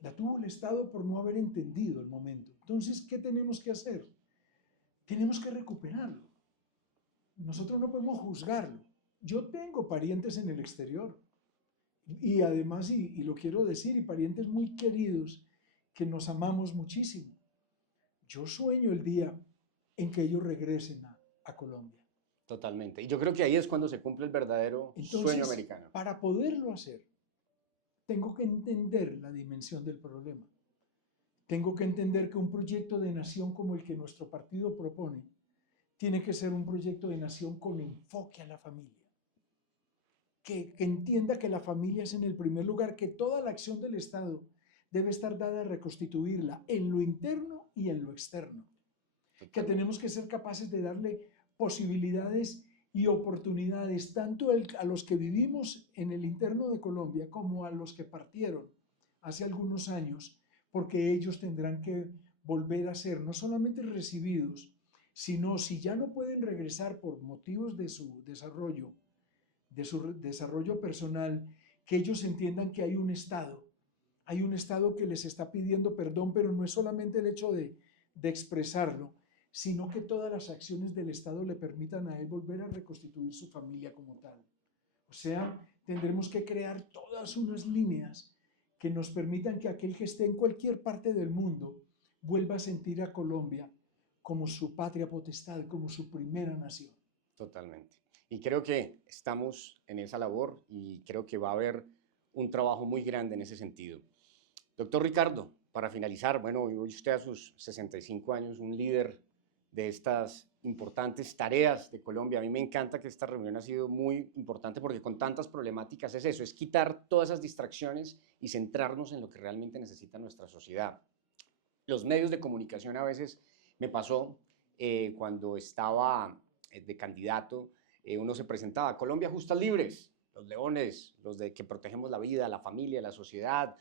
La tuvo el Estado por no haber entendido el momento. Entonces, ¿qué tenemos que hacer? Tenemos que recuperarlo. Nosotros no podemos juzgarlo. Yo tengo parientes en el exterior y además, y lo quiero decir, y parientes muy queridos que nos amamos muchísimo. Yo sueño el día en que ellos regresen a Colombia. Totalmente. Y yo creo que ahí es cuando se cumple el verdadero sueño americano. Para poderlo hacer, tengo que entender la dimensión del problema. Tengo que entender que un proyecto de nación como el que nuestro partido propone tiene que ser un proyecto de nación con enfoque a la familia. Que entienda que la familia es en el primer lugar, que toda la acción del Estado debe estar dada a reconstituirla en lo interno y en lo externo. Totalmente. Que tenemos que ser capaces de darle posibilidades y oportunidades tanto a los que vivimos en el interno de Colombia como a los que partieron hace algunos años, porque ellos tendrán que volver a ser no solamente recibidos, sino si ya no pueden regresar por motivos de su desarrollo personal, que ellos entiendan que hay un Estado que les está pidiendo perdón, pero no es solamente el hecho de expresarlo, sino que todas las acciones del Estado le permitan a él volver a reconstituir su familia como tal. O sea, tendremos que crear todas unas líneas que nos permitan que aquel que esté en cualquier parte del mundo vuelva a sentir a Colombia como su patria potestad, como su primera nación. Totalmente. Y creo que estamos en esa labor y creo que va a haber un trabajo muy grande en ese sentido. Doctor Ricardo, para finalizar, bueno, hoy usted a sus 65 años, un líder de estas importantes tareas de Colombia. A mí me encanta que esta reunión ha sido muy importante porque con tantas problemáticas es eso, es quitar todas esas distracciones y centrarnos en lo que realmente necesita nuestra sociedad. Los medios de comunicación a veces me pasó cuando estaba de candidato, uno se presentaba, Colombia Justas Libres, los leones, los de que protegemos la vida, la familia, la sociedad.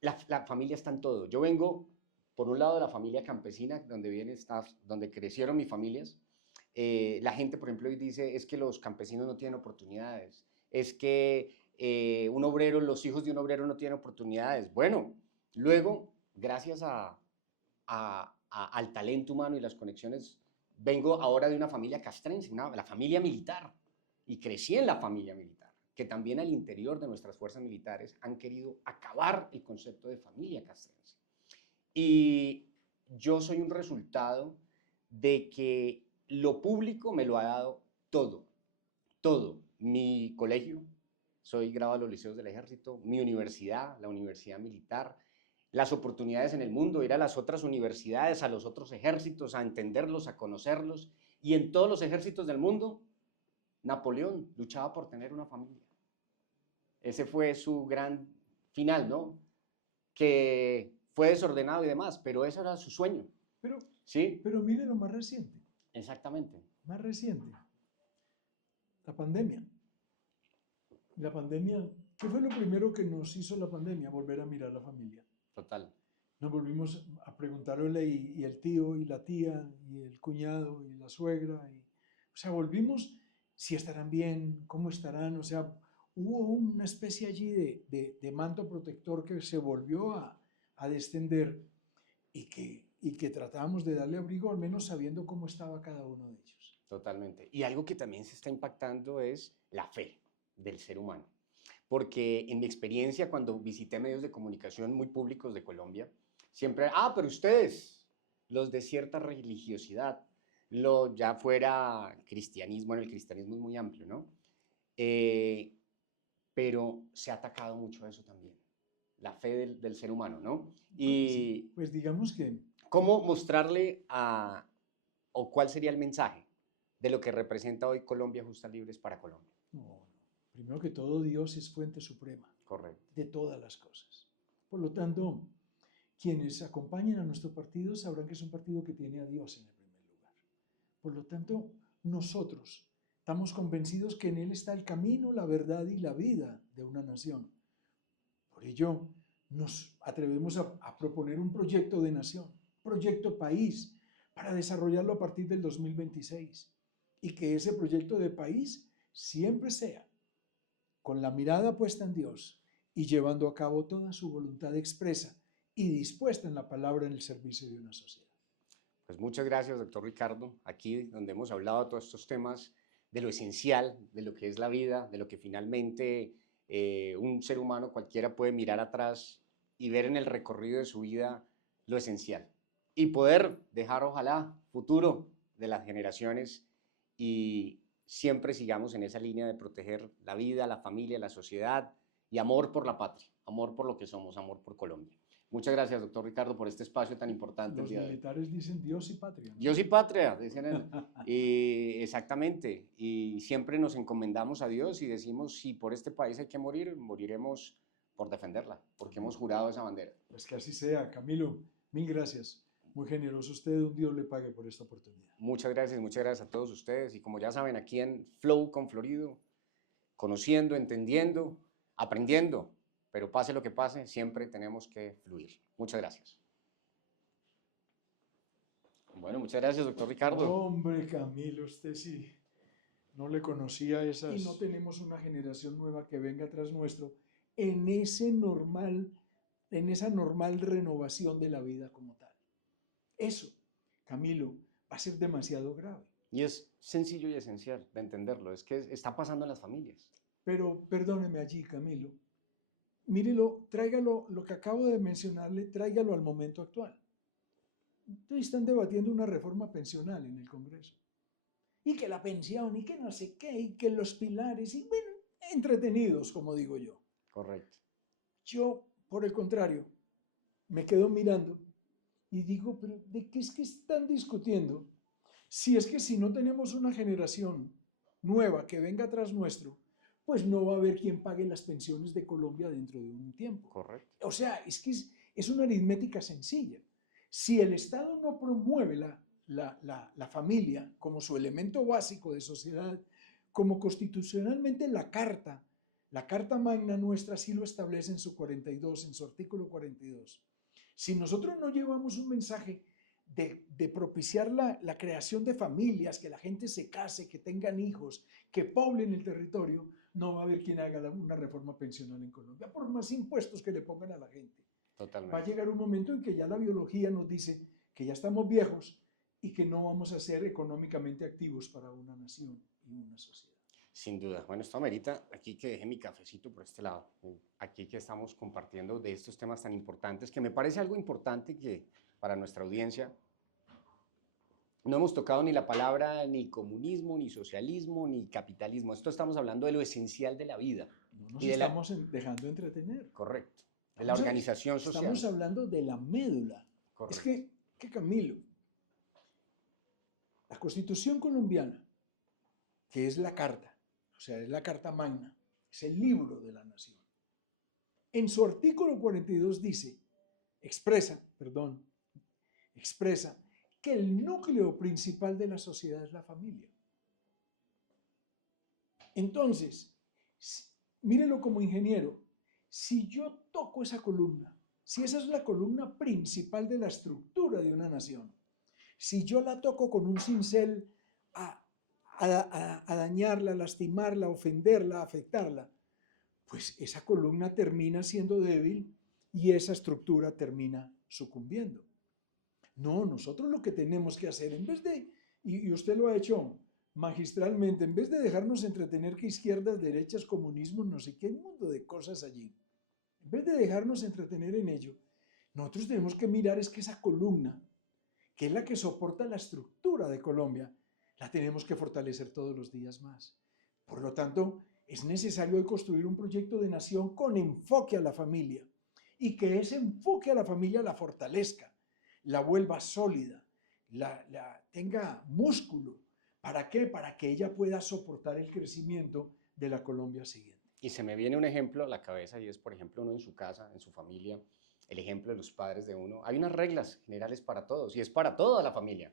La familia está en todo. Yo vengo por un lado, la familia campesina, donde crecieron mis familias. La gente, por ejemplo, hoy dice, es que los campesinos no tienen oportunidades, es que los hijos de un obrero no tienen oportunidades. Bueno, luego, gracias al talento humano y las conexiones, vengo ahora de una familia castrense, la familia militar, y crecí en la familia militar, que también al interior de nuestras fuerzas militares han querido acabar el concepto de familia castrense. Y yo soy un resultado de que lo público me lo ha dado todo, todo. Mi colegio, soy graduado de los liceos del ejército, mi universidad, la universidad militar, las oportunidades en el mundo, ir a las otras universidades, a los otros ejércitos, a entenderlos, a conocerlos. Y en todos los ejércitos del mundo, Napoleón luchaba por tener una familia. Ese fue su gran final, ¿no? Que fue desordenado y demás, pero eso era su sueño. ¿Sí? Pero mire lo más reciente. Exactamente. Más reciente. La pandemia. La pandemia, ¿qué fue lo primero que nos hizo la pandemia? Volver a mirar a la familia. Total. Nos volvimos a preguntarle y el tío y la tía y el cuñado y la suegra. O sea, volvimos si estarán bien, cómo estarán. O sea, hubo una especie allí de manto protector que se volvió a descender y que tratábamos de darle abrigo, al menos sabiendo cómo estaba cada uno de ellos. Totalmente. Y algo que también se está impactando es la fe del ser humano. Porque en mi experiencia, cuando visité medios de comunicación muy públicos de Colombia, siempre, pero ustedes, los de cierta religiosidad, ya fuera cristianismo, bueno, el cristianismo es muy amplio, ¿no? Pero se ha atacado mucho eso también, la fe del ser humano, ¿no? Y pues digamos que... ¿cómo mostrarle o cuál sería el mensaje de lo que representa hoy Colombia Justa Libres para Colombia? No. Primero que todo, Dios es fuente suprema. Correcto. De todas las cosas. Por lo tanto, quienes acompañan a nuestro partido sabrán que es un partido que tiene a Dios en el primer lugar. Por lo tanto, nosotros estamos convencidos que en Él está el camino, la verdad y la vida de una nación. Por ello, nos atrevemos a proponer un proyecto de nación, proyecto país, para desarrollarlo a partir del 2026. Y que ese proyecto de país siempre sea con la mirada puesta en Dios y llevando a cabo toda su voluntad expresa y dispuesta en la palabra en el servicio de una sociedad. Pues muchas gracias, doctor Ricardo. Aquí donde hemos hablado de todos estos temas, de lo esencial, de lo que es la vida, de lo que finalmente un ser humano cualquiera puede mirar atrás y ver en el recorrido de su vida lo esencial. Y poder dejar, ojalá, futuro de las generaciones y siempre sigamos en esa línea de proteger la vida, la familia, la sociedad y amor por la patria, amor por lo que somos, amor por Colombia. Muchas gracias, doctor Ricardo, por este espacio tan importante. Los militares dicen Dios y patria, ¿no? Dios y patria, dicen exactamente. Y siempre nos encomendamos a Dios y decimos, si por este país hay que morir, moriremos por defenderla, porque hemos jurado esa bandera. Pues que así sea. Camilo, mil gracias. Muy generoso usted, un Dios le pague por esta oportunidad. Muchas gracias a todos ustedes. Y como ya saben, aquí en Flow con Florido, conociendo, entendiendo, aprendiendo, pero pase lo que pase, siempre tenemos que fluir. Muchas gracias. Bueno, muchas gracias, doctor Ricardo. Hombre, Camilo, usted sí no le conocía esas... Y no tenemos una generación nueva que venga tras nuestro en esa normal renovación de la vida como tal. Eso, Camilo, va a ser demasiado grave. Y es sencillo y esencial de entenderlo, es que está pasando en las familias. Pero perdóneme allí, Camilo, mírelo, tráigalo, lo que acabo de mencionarle, tráigalo al momento actual. Entonces están debatiendo una reforma pensional en el Congreso. Y que la pensión, y que no sé qué, y que los pilares, y bueno, entretenidos, como digo yo. Correcto. Yo, por el contrario, me quedo mirando y digo, pero ¿de qué es que están discutiendo? Si es que si no tenemos una generación nueva que venga tras nuestro, pues no va a haber quien pague las pensiones de Colombia dentro de un tiempo. Correcto. O sea, es que es una aritmética sencilla. Si el Estado no promueve la familia como su elemento básico de sociedad, como constitucionalmente la Carta Magna nuestra sí lo establece en su 42, en su artículo 42, Si nosotros no llevamos un mensaje de propiciar la creación de familias, que la gente se case, que tengan hijos, que poblen el territorio, no va a haber quien haga una reforma pensional en Colombia, por más impuestos que le pongan a la gente. Va a Totalmente. llegar un momento en que ya la biología nos dice que ya estamos viejos y que no vamos a ser económicamente activos para una nación y una sociedad. Sin duda. Bueno, esto amerita, aquí que dejé mi cafecito por este lado, aquí que estamos compartiendo de estos temas tan importantes, que me parece algo importante que para nuestra audiencia no hemos tocado ni la palabra ni comunismo, ni socialismo, ni capitalismo. Esto estamos hablando de lo esencial de la vida. No nos Y de la, estamos dejando entretener. correcto, de la organización social. Estamos hablando de la médula. Es Correcto. que Camilo, la Constitución colombiana, que es la carta, o sea, es la carta magna, es el libro de la nación. En su artículo 42 dice, expresa que el núcleo principal de la sociedad es la familia. Entonces, mírelo como ingeniero, si yo toco esa columna, si esa es la columna principal de la estructura de una nación, si yo la toco con un cincel a dañarla, a lastimarla, a ofenderla, a afectarla, pues esa columna termina siendo débil y esa estructura termina sucumbiendo. No, nosotros lo que tenemos que hacer, en vez de, y usted lo ha hecho magistralmente, en vez de dejarnos entretener que izquierdas, derechas, comunismo, no sé qué, hay un mundo de cosas allí, en vez de dejarnos entretener en ello, nosotros tenemos que mirar es que esa columna, que es la que soporta la estructura de Colombia, la tenemos que fortalecer todos los días más. Por lo tanto, es necesario hoy construir un proyecto de nación con enfoque a la familia y que ese enfoque a la familia la fortalezca, la vuelva sólida, tenga músculo. ¿Para qué? Para que ella pueda soportar el crecimiento de la Colombia siguiente. Y se me viene un ejemplo a la cabeza y es, por ejemplo, uno en su casa, en su familia, el ejemplo de los padres de uno. Hay unas reglas generales para todos y es para toda la familia.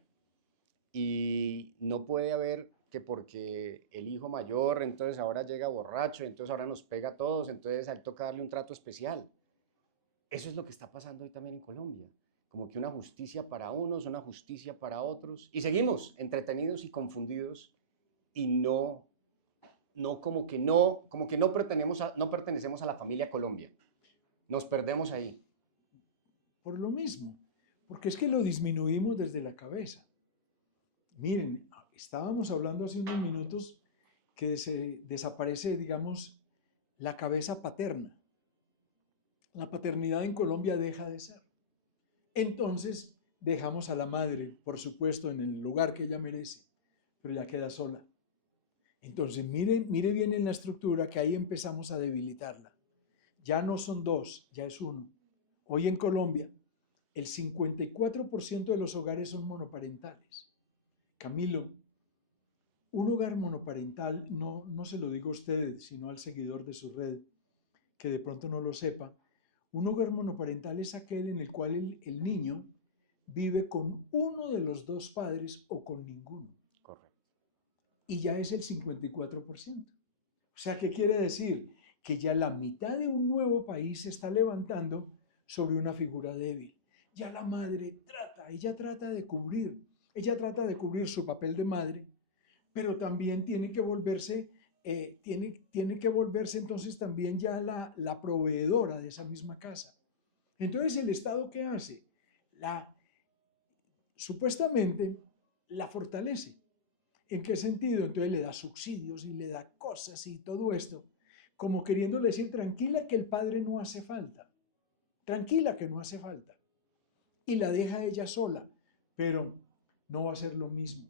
Y no puede haber que porque el hijo mayor entonces ahora llega borracho, entonces ahora nos pega a todos, entonces a él toca darle un trato especial. Eso es lo que está pasando hoy también en Colombia. Como que una justicia para unos, una justicia para otros. Y seguimos entretenidos y confundidos y como que no pertenecemos a la familia Colombia. Nos perdemos ahí. Por lo mismo, porque es que lo disminuimos desde la cabeza. Miren, estábamos hablando hace unos minutos que se desaparece, digamos, la cabeza paterna. La paternidad en Colombia deja de ser. Entonces dejamos a la madre, por supuesto, en el lugar que ella merece, pero ya queda sola. Entonces mire bien en la estructura que ahí empezamos a debilitarla. Ya no son dos, ya es uno. Hoy en Colombia, el 54% de los hogares son monoparentales. Camilo, un hogar monoparental, no se lo digo a usted, sino al seguidor de su red, que de pronto no lo sepa. Un hogar monoparental es aquel en el cual el niño vive con uno de los dos padres o con ninguno. Correcto. Y ya es el 54%. O sea, ¿qué quiere decir? Que ya la mitad de un nuevo país se está levantando sobre una figura débil. Ya la madre ella trata de cubrir su papel de madre, pero también tiene que volverse entonces también ya la proveedora de esa misma casa. Entonces, ¿el Estado qué hace? Supuestamente la fortalece. ¿En qué sentido? Entonces le da subsidios y le da cosas y todo esto, como queriéndole decir, tranquila que el padre no hace falta, tranquila que no hace falta. Y la deja ella sola, pero no va a ser lo mismo.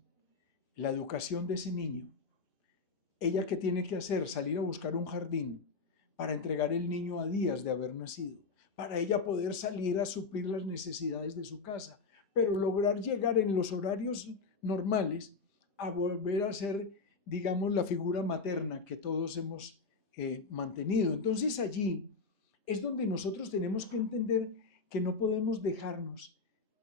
La educación de ese niño, ella que tiene que hacer, salir a buscar un jardín para entregar el niño a días de haber nacido, para ella poder salir a suplir las necesidades de su casa, pero lograr llegar en los horarios normales a volver a ser, digamos, la figura materna que todos hemos mantenido. Entonces allí es donde nosotros tenemos que entender que no podemos dejarnos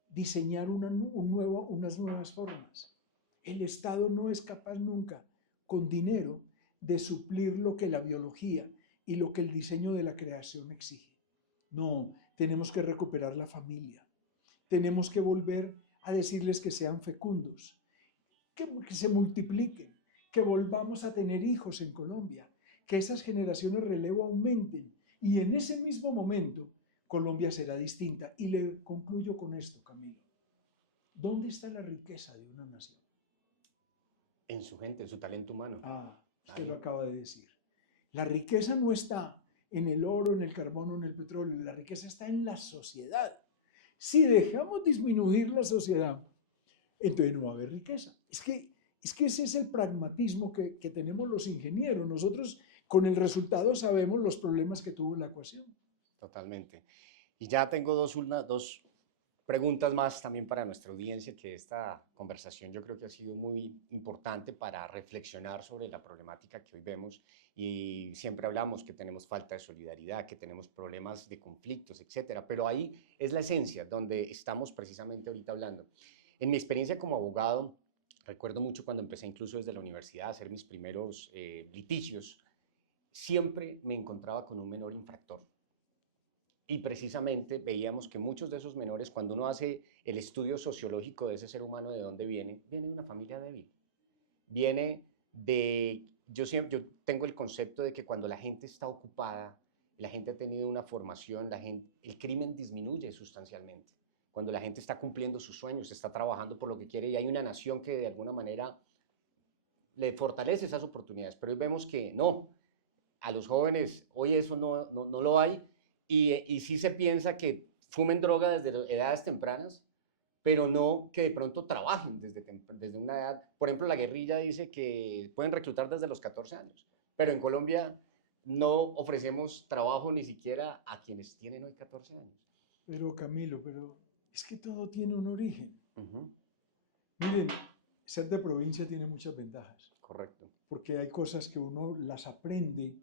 diseñar unas nuevas formas. El Estado no es capaz nunca, con dinero, de suplir lo que la biología y lo que el diseño de la creación exige. No, tenemos que recuperar la familia, tenemos que volver a decirles que sean fecundos, que se multipliquen, que volvamos a tener hijos en Colombia, que esas generaciones de relevo aumenten y en ese mismo momento Colombia será distinta. Y le concluyo con esto, Camilo. ¿Dónde está la riqueza de una nación? En su gente, en su talento humano. Usted lo acaba de decir. La riqueza no está en el oro, en el carbón o en el petróleo. La riqueza está en la sociedad. Si dejamos disminuir la sociedad, entonces no va a haber riqueza. Es que ese es el pragmatismo que tenemos los ingenieros. Nosotros con el resultado sabemos los problemas que tuvo la ecuación. Totalmente. Y ya tengo dos preguntas más también para nuestra audiencia, que esta conversación yo creo que ha sido muy importante para reflexionar sobre la problemática que hoy vemos, y siempre hablamos que tenemos falta de solidaridad, que tenemos problemas de conflictos, etcétera, pero ahí es la esencia donde estamos precisamente ahorita hablando. En mi experiencia como abogado, recuerdo mucho cuando empecé incluso desde la universidad a hacer mis primeros litigios, siempre me encontraba con un menor infractor. Y precisamente veíamos que muchos de esos menores, cuando uno hace el estudio sociológico de ese ser humano, de dónde viene de una familia débil. Viene de, yo tengo el concepto de que cuando la gente está ocupada, la gente ha tenido una formación, el crimen disminuye sustancialmente. Cuando la gente está cumpliendo sus sueños, está trabajando por lo que quiere, y hay una nación que de alguna manera le fortalece esas oportunidades. Pero hoy vemos que no, a los jóvenes hoy eso no lo hay. Y sí se piensa que fumen droga desde edades tempranas, pero no que de pronto trabajen desde una edad. Por ejemplo, la guerrilla dice que pueden reclutar desde los 14 años, pero en Colombia no ofrecemos trabajo ni siquiera a quienes tienen hoy 14 años. Pero Camilo, es que todo tiene un origen. Miren, ser de provincia tiene muchas ventajas. Correcto. Porque hay cosas que uno las aprende,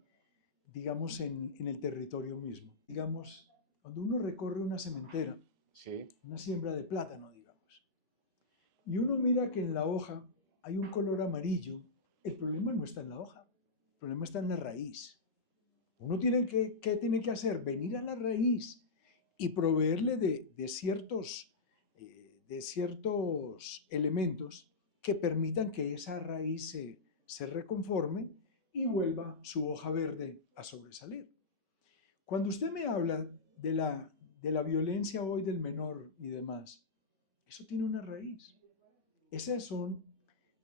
digamos, en el territorio mismo. Digamos, cuando uno recorre una cementera, sí, una siembra de plátano, digamos, y uno mira que en la hoja hay un color amarillo, el problema no está en la hoja, el problema está en la raíz. Uno ¿qué tiene que hacer? Venir a la raíz y proveerle de ciertos elementos que permitan que esa raíz se reconforme y vuelva su hoja verde a sobresalir. Cuando usted me habla de la violencia hoy del menor y demás, eso tiene una raíz. Esas son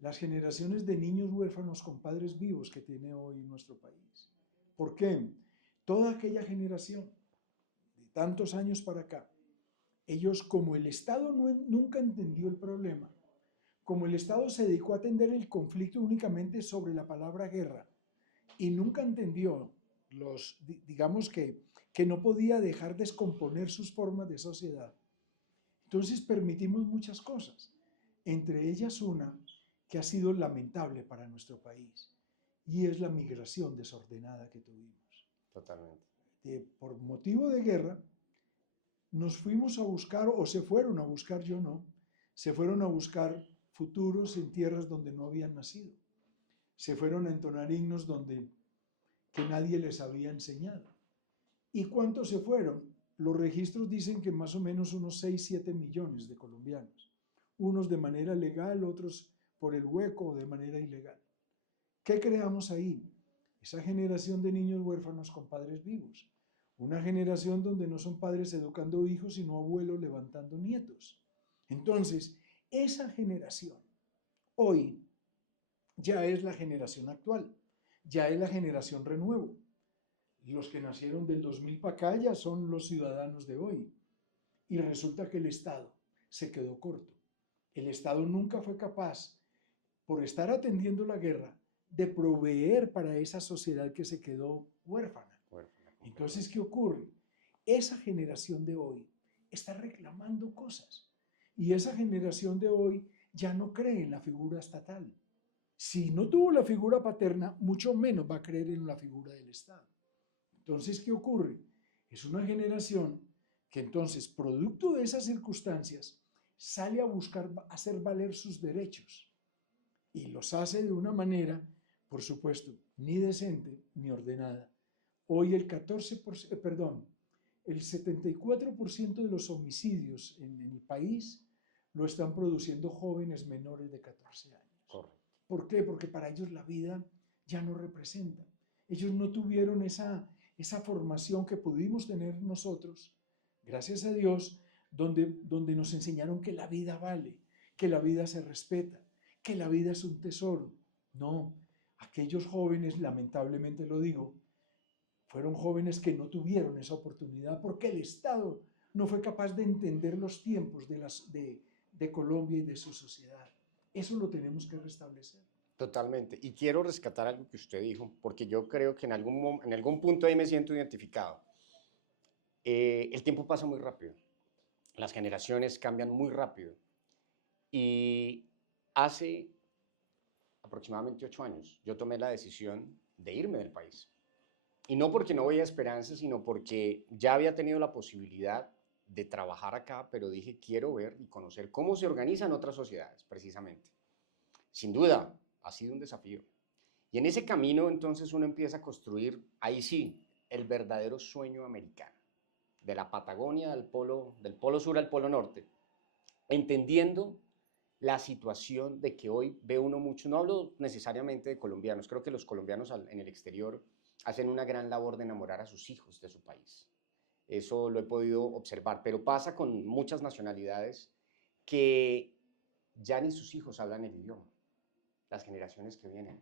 las generaciones de niños huérfanos con padres vivos que tiene hoy nuestro país. ¿Por qué? Toda aquella generación, de tantos años para acá, ellos, como el Estado nunca entendió el problema, como el Estado se dedicó a atender el conflicto únicamente sobre la palabra guerra y nunca entendió digamos que no podía dejar descomponer sus formas de sociedad, entonces permitimos muchas cosas, entre ellas una que ha sido lamentable para nuestro país, y es la migración desordenada que tuvimos. Totalmente. Por motivo de guerra, nos fuimos a buscar, o se fueron a buscar, yo no, se fueron a buscar futuros en tierras donde no habían nacido. Se fueron a entonar himnos que nadie les había enseñado. ¿Y cuántos se fueron? Los registros dicen que más o menos unos 6, 7 millones de colombianos. Unos de manera legal, otros por el hueco o de manera ilegal. ¿Qué creamos ahí? Esa generación de niños huérfanos con padres vivos. Una generación donde no son padres educando hijos, sino abuelos levantando nietos. Entonces, esa generación hoy ya es la generación actual, ya es la generación renuevo. Los que nacieron del 2000 para acá ya son los ciudadanos de hoy. Y resulta que el Estado se quedó corto. El Estado nunca fue capaz, por estar atendiendo la guerra, de proveer para esa sociedad que se quedó huérfana. Entonces, ¿qué ocurre? Esa generación de hoy está reclamando cosas. Y esa generación de hoy ya no cree en la figura estatal. Si no tuvo la figura paterna, mucho menos va a creer en la figura del Estado. Entonces, ¿qué ocurre? Es una generación que entonces, producto de esas circunstancias, sale a buscar hacer valer sus derechos y los hace de una manera, por supuesto, ni decente ni ordenada. Hoy el el 74% de los homicidios en el país lo están produciendo jóvenes menores de 14 años. Correcto. ¿Por qué? Porque para ellos la vida ya no representa. Ellos no tuvieron esa formación que pudimos tener nosotros, gracias a Dios, donde nos enseñaron que la vida vale, que la vida se respeta, que la vida es un tesoro. No, aquellos jóvenes, lamentablemente lo digo, fueron jóvenes que no tuvieron esa oportunidad porque el Estado no fue capaz de entender los tiempos de Colombia y de su sociedad. Eso lo tenemos que restablecer. Totalmente. Y quiero rescatar algo que usted dijo, porque yo creo que en algún punto ahí me siento identificado. El tiempo pasa muy rápido, las generaciones cambian muy rápido. Y hace aproximadamente 8 años yo tomé la decisión de irme del país. Y no porque no veía esperanza, sino porque ya había tenido la posibilidad de trabajar acá, pero dije, quiero ver y conocer cómo se organizan otras sociedades, precisamente. Sin duda, ha sido un desafío. Y en ese camino, entonces, uno empieza a construir, ahí sí, el verdadero sueño americano, de la Patagonia, del polo sur al polo norte, entendiendo la situación de que hoy ve uno mucho, no hablo necesariamente de colombianos, creo que los colombianos en el exterior hacen una gran labor de enamorar a sus hijos de su país. Eso lo he podido observar, pero pasa con muchas nacionalidades que ya ni sus hijos hablan el idioma, las generaciones que vienen,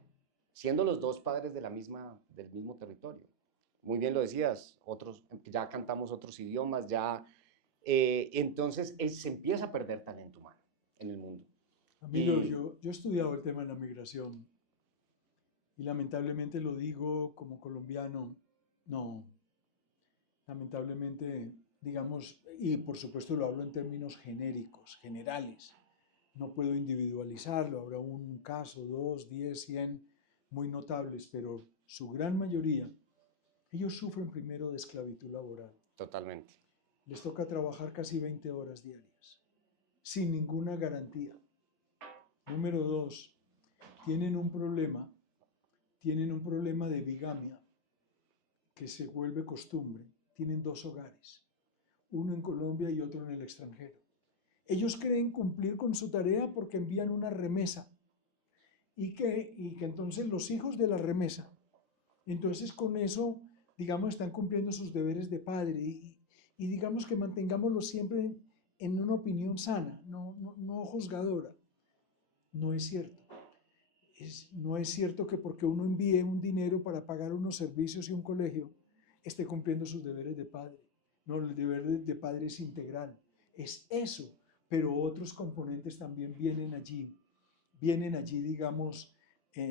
siendo los dos padres del mismo territorio. Muy bien lo decías, otros, ya cantamos otros idiomas, entonces se empieza a perder talento humano en el mundo. Camilo, yo he estudiado el tema de la migración y lamentablemente lo digo como colombiano, no, lamentablemente, digamos, y por supuesto lo hablo en términos genéricos, generales, no puedo individualizarlo, habrá un caso, 2, 10, 100 muy notables, pero su gran mayoría, ellos sufren primero de esclavitud laboral. Totalmente. Les toca trabajar casi 20 horas diarias, sin ninguna garantía. Número 2, tienen un problema de bigamia que se vuelve costumbre. Tienen 2 hogares, uno en Colombia y otro en el extranjero. Ellos creen cumplir con su tarea porque envían una remesa y que entonces los hijos de la remesa, entonces con eso, digamos, están cumpliendo sus deberes de padre y digamos que mantengámoslo siempre en una opinión sana, no juzgadora. No es cierto. No es cierto que porque uno envíe un dinero para pagar unos servicios y un colegio, esté cumpliendo sus deberes de padre. No, el deber de padre es integral. Es eso, pero otros componentes también vienen allí, digamos,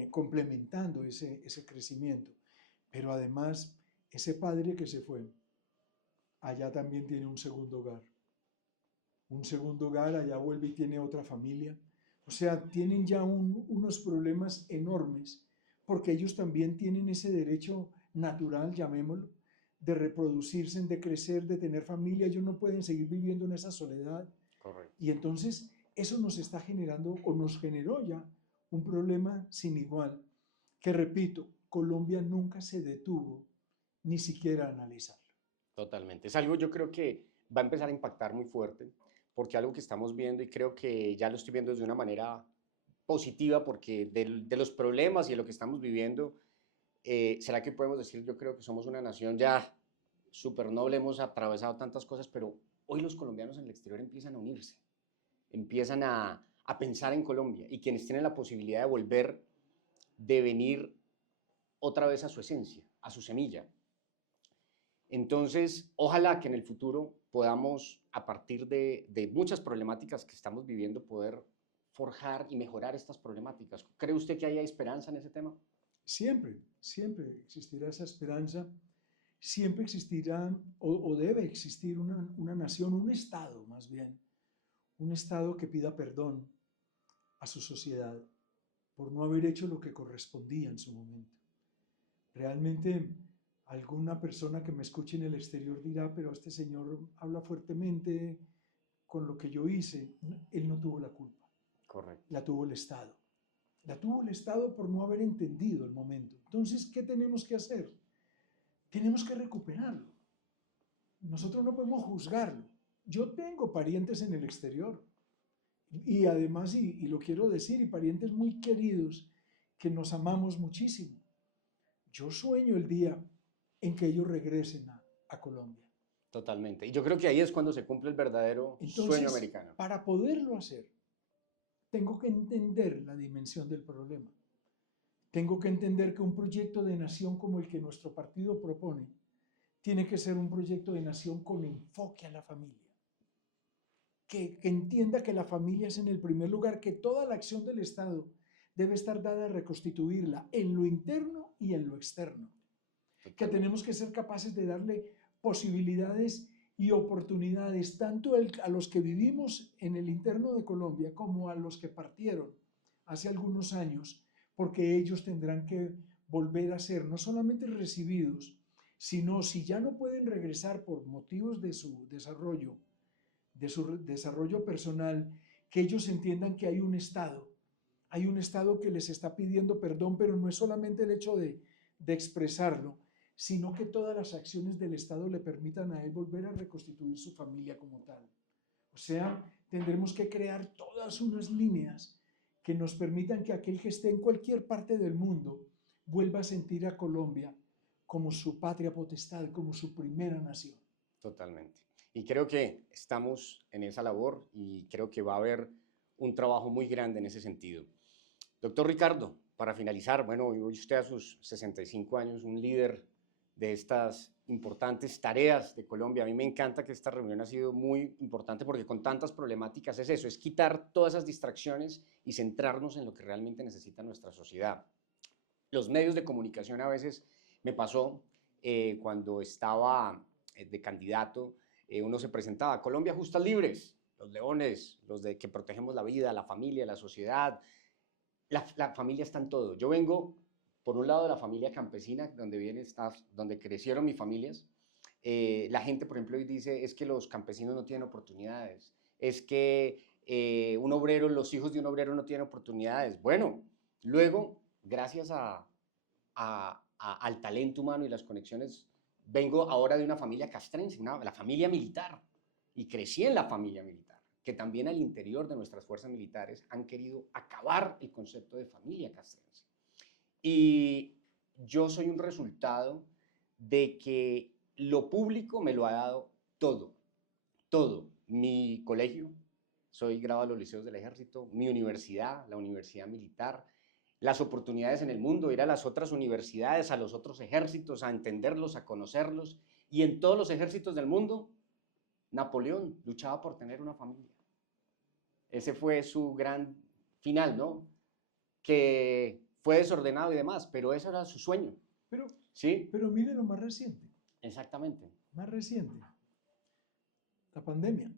complementando ese crecimiento. Pero además, ese padre que se fue, allá también tiene un segundo hogar. Un segundo hogar, allá vuelve y tiene otra familia. O sea, tienen ya unos problemas enormes porque ellos también tienen ese derecho natural, llamémoslo, de reproducirse, de crecer, de tener familia. Ellos no pueden seguir viviendo en esa soledad. Correcto. Y entonces eso nos está generando o nos generó ya un problema sin igual que, repito, Colombia nunca se detuvo ni siquiera a analizarlo. Totalmente. Es algo yo creo que va a empezar a impactar muy fuerte, porque algo que estamos viendo, y creo que ya lo estoy viendo de una manera positiva, porque de los problemas y de lo que estamos viviendo, ¿será que podemos decir, yo creo que somos una nación ya súper noble, hemos atravesado tantas cosas, pero hoy los colombianos en el exterior empiezan a unirse, empiezan a pensar en Colombia, y quienes tienen la posibilidad de volver, de venir otra vez a su esencia, a su semilla. Entonces, ojalá que en el futuro podamos, a partir de muchas problemáticas que estamos viviendo, poder forjar y mejorar estas problemáticas. ¿Cree usted que haya esperanza en ese tema? Siempre, siempre existirá esa esperanza, siempre existirá o debe existir una nación, un Estado más bien, un Estado que pida perdón a su sociedad por no haber hecho lo que correspondía en su momento. Realmente alguna persona que me escuche en el exterior dirá, pero este señor habla fuertemente con lo que yo hice. Él no tuvo la culpa. Correcto. La tuvo el Estado. La tuvo el Estado por no haber entendido el momento. Entonces, ¿qué tenemos que hacer? Tenemos que recuperarlo. nosotros no podemos juzgarlo. Yo tengo parientes en el exterior y además, y lo quiero decir, y parientes muy queridos que nos amamos muchísimo. Yo sueño el día en que ellos regresen a Colombia. Totalmente. Y yo creo que ahí es cuando se cumple el verdadero sueño Entonces, americano. para poderlo hacer, tengo que entender la dimensión del problema. Tengo que entender que un proyecto de nación como el que nuestro partido propone tiene que ser un proyecto de nación con enfoque a la familia. Que entienda que la familia es en el primer lugar, que toda la acción del Estado debe estar dada a reconstituirla en lo interno y en lo externo. Que tenemos que ser capaces de darle posibilidades y oportunidades tanto a los que vivimos en el interno de Colombia como a los que partieron hace algunos años, porque ellos tendrán que volver a ser no solamente recibidos, sino si ya no pueden regresar por motivos de su desarrollo personal, que ellos entiendan que hay un Estado que les está pidiendo perdón, pero no es solamente el hecho de expresarlo, sino que todas las acciones del Estado le permitan a él volver a reconstituir su familia como tal. O sea, tendremos que crear todas unas líneas que nos permitan que aquel que esté en cualquier parte del mundo vuelva a sentir a Colombia como su patria potestad, como su primera nación. Totalmente. Y creo que estamos en esa labor y creo que va a haber un trabajo muy grande en ese sentido. Doctor Ricardo, para finalizar, bueno, hoy usted a sus 65 años, un líder de estas importantes tareas de Colombia. A mí me encanta que esta reunión ha sido muy importante porque con tantas problemáticas es eso, es quitar todas esas distracciones y centrarnos en lo que realmente necesita nuestra sociedad. Los medios de comunicación a veces me pasó cuando estaba de candidato, uno se presentaba, Colombia Justas Libres, los leones, los de que protegemos la vida, la familia, la sociedad. La familia está en todo. Yo vengo, por un lado, de la familia campesina, donde crecieron mis familias. La gente, por ejemplo, hoy dice, es que los campesinos no tienen oportunidades, es que los hijos de un obrero no tienen oportunidades. Bueno, luego, gracias al talento humano y las conexiones, vengo ahora de una familia castrense, la familia militar, y crecí en la familia militar, que también al interior de nuestras fuerzas militares han querido acabar el concepto de familia castrense. Y yo soy un resultado de que lo público me lo ha dado todo, todo. Mi colegio, soy graduado de los liceos del ejército, mi universidad, la universidad militar, las oportunidades en el mundo, ir a las otras universidades, a los otros ejércitos, a entenderlos, a conocerlos. Y en todos los ejércitos del mundo, Napoleón luchaba por tener una familia. Ese fue su gran final, ¿no? Que fue desordenado y demás, pero ese era su sueño. ¿Sí? Pero mire lo más reciente. Exactamente. Más reciente. La pandemia.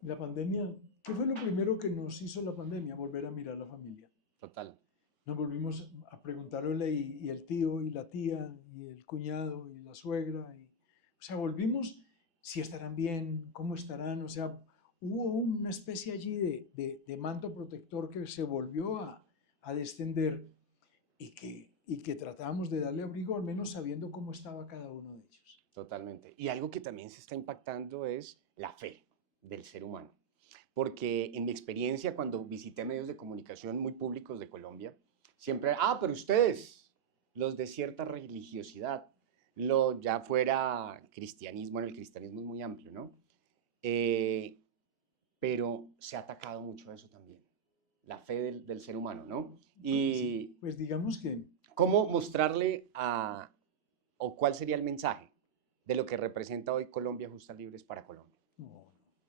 La pandemia, ¿qué fue lo primero que nos hizo la pandemia? Volver a mirar la familia. Total. Nos volvimos a preguntarle y el tío y la tía y el cuñado y la suegra. O sea, volvimos si estarán bien, cómo estarán. O sea, hubo una especie allí de manto protector que se volvió a descender y que tratábamos de darle abrigo, al menos sabiendo cómo estaba cada uno de ellos. Totalmente. Y algo que también se está impactando es la fe del ser humano. Porque en mi experiencia, cuando visité medios de comunicación muy públicos de Colombia, siempre, pero ustedes, los de cierta religiosidad, ya fuera cristianismo, bueno, el cristianismo es muy amplio, ¿no? Pero se ha atacado mucho eso también, la fe del ser humano, ¿no? Y pues digamos que... ¿cómo mostrarle o cuál sería el mensaje de lo que representa hoy Colombia Justas Libres para Colombia? No,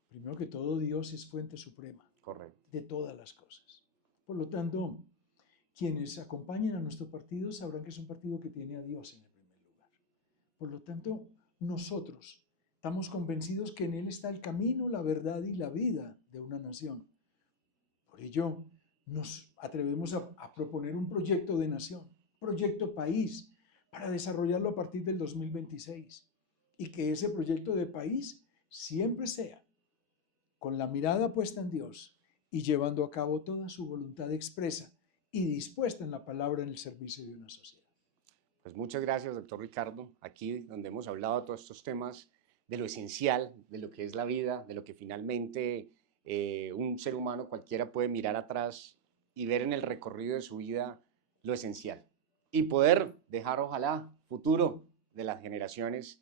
primero que todo, Dios es fuente suprema. Correcto. De todas las cosas. Por lo tanto, quienes acompañen a nuestro partido sabrán que es un partido que tiene a Dios en el primer lugar. Por lo tanto, nosotros estamos convencidos que en Él está el camino, la verdad y la vida de una nación. Por ello, nos atrevemos a proponer un proyecto de nación, proyecto país, para desarrollarlo a partir del 2026. Y que ese proyecto de país siempre sea con la mirada puesta en Dios y llevando a cabo toda su voluntad expresa y dispuesta en la palabra en el servicio de una sociedad. Pues muchas gracias, doctor Ricardo, aquí donde hemos hablado de todos estos temas, de lo esencial, de lo que es la vida, de lo que finalmente un ser humano cualquiera puede mirar atrás y ver en el recorrido de su vida lo esencial y poder dejar, ojalá, futuro de las generaciones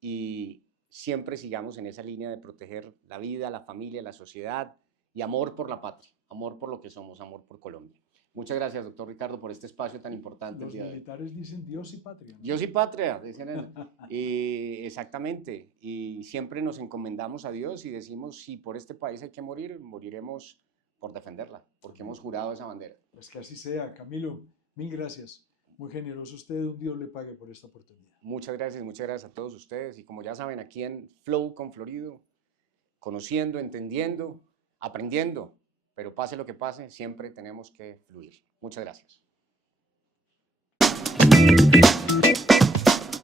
y siempre sigamos en esa línea de proteger la vida, la familia, la sociedad y amor por la patria, amor por lo que somos, amor por Colombia. Muchas gracias, doctor Ricardo, por este espacio tan importante. Los militares dicen Dios y patria, ¿no? Dios y patria, dicen exactamente. Y siempre nos encomendamos a Dios y decimos, si por este país hay que morir, moriremos por defenderla, porque hemos jurado esa bandera. Pues que así sea. Camilo, mil gracias. Muy generoso usted, un Dios le pague por esta oportunidad. Muchas gracias a todos ustedes. Y como ya saben, aquí en Flow con Florido, conociendo, entendiendo, aprendiendo, pero pase lo que pase, siempre tenemos que fluir. Muchas gracias.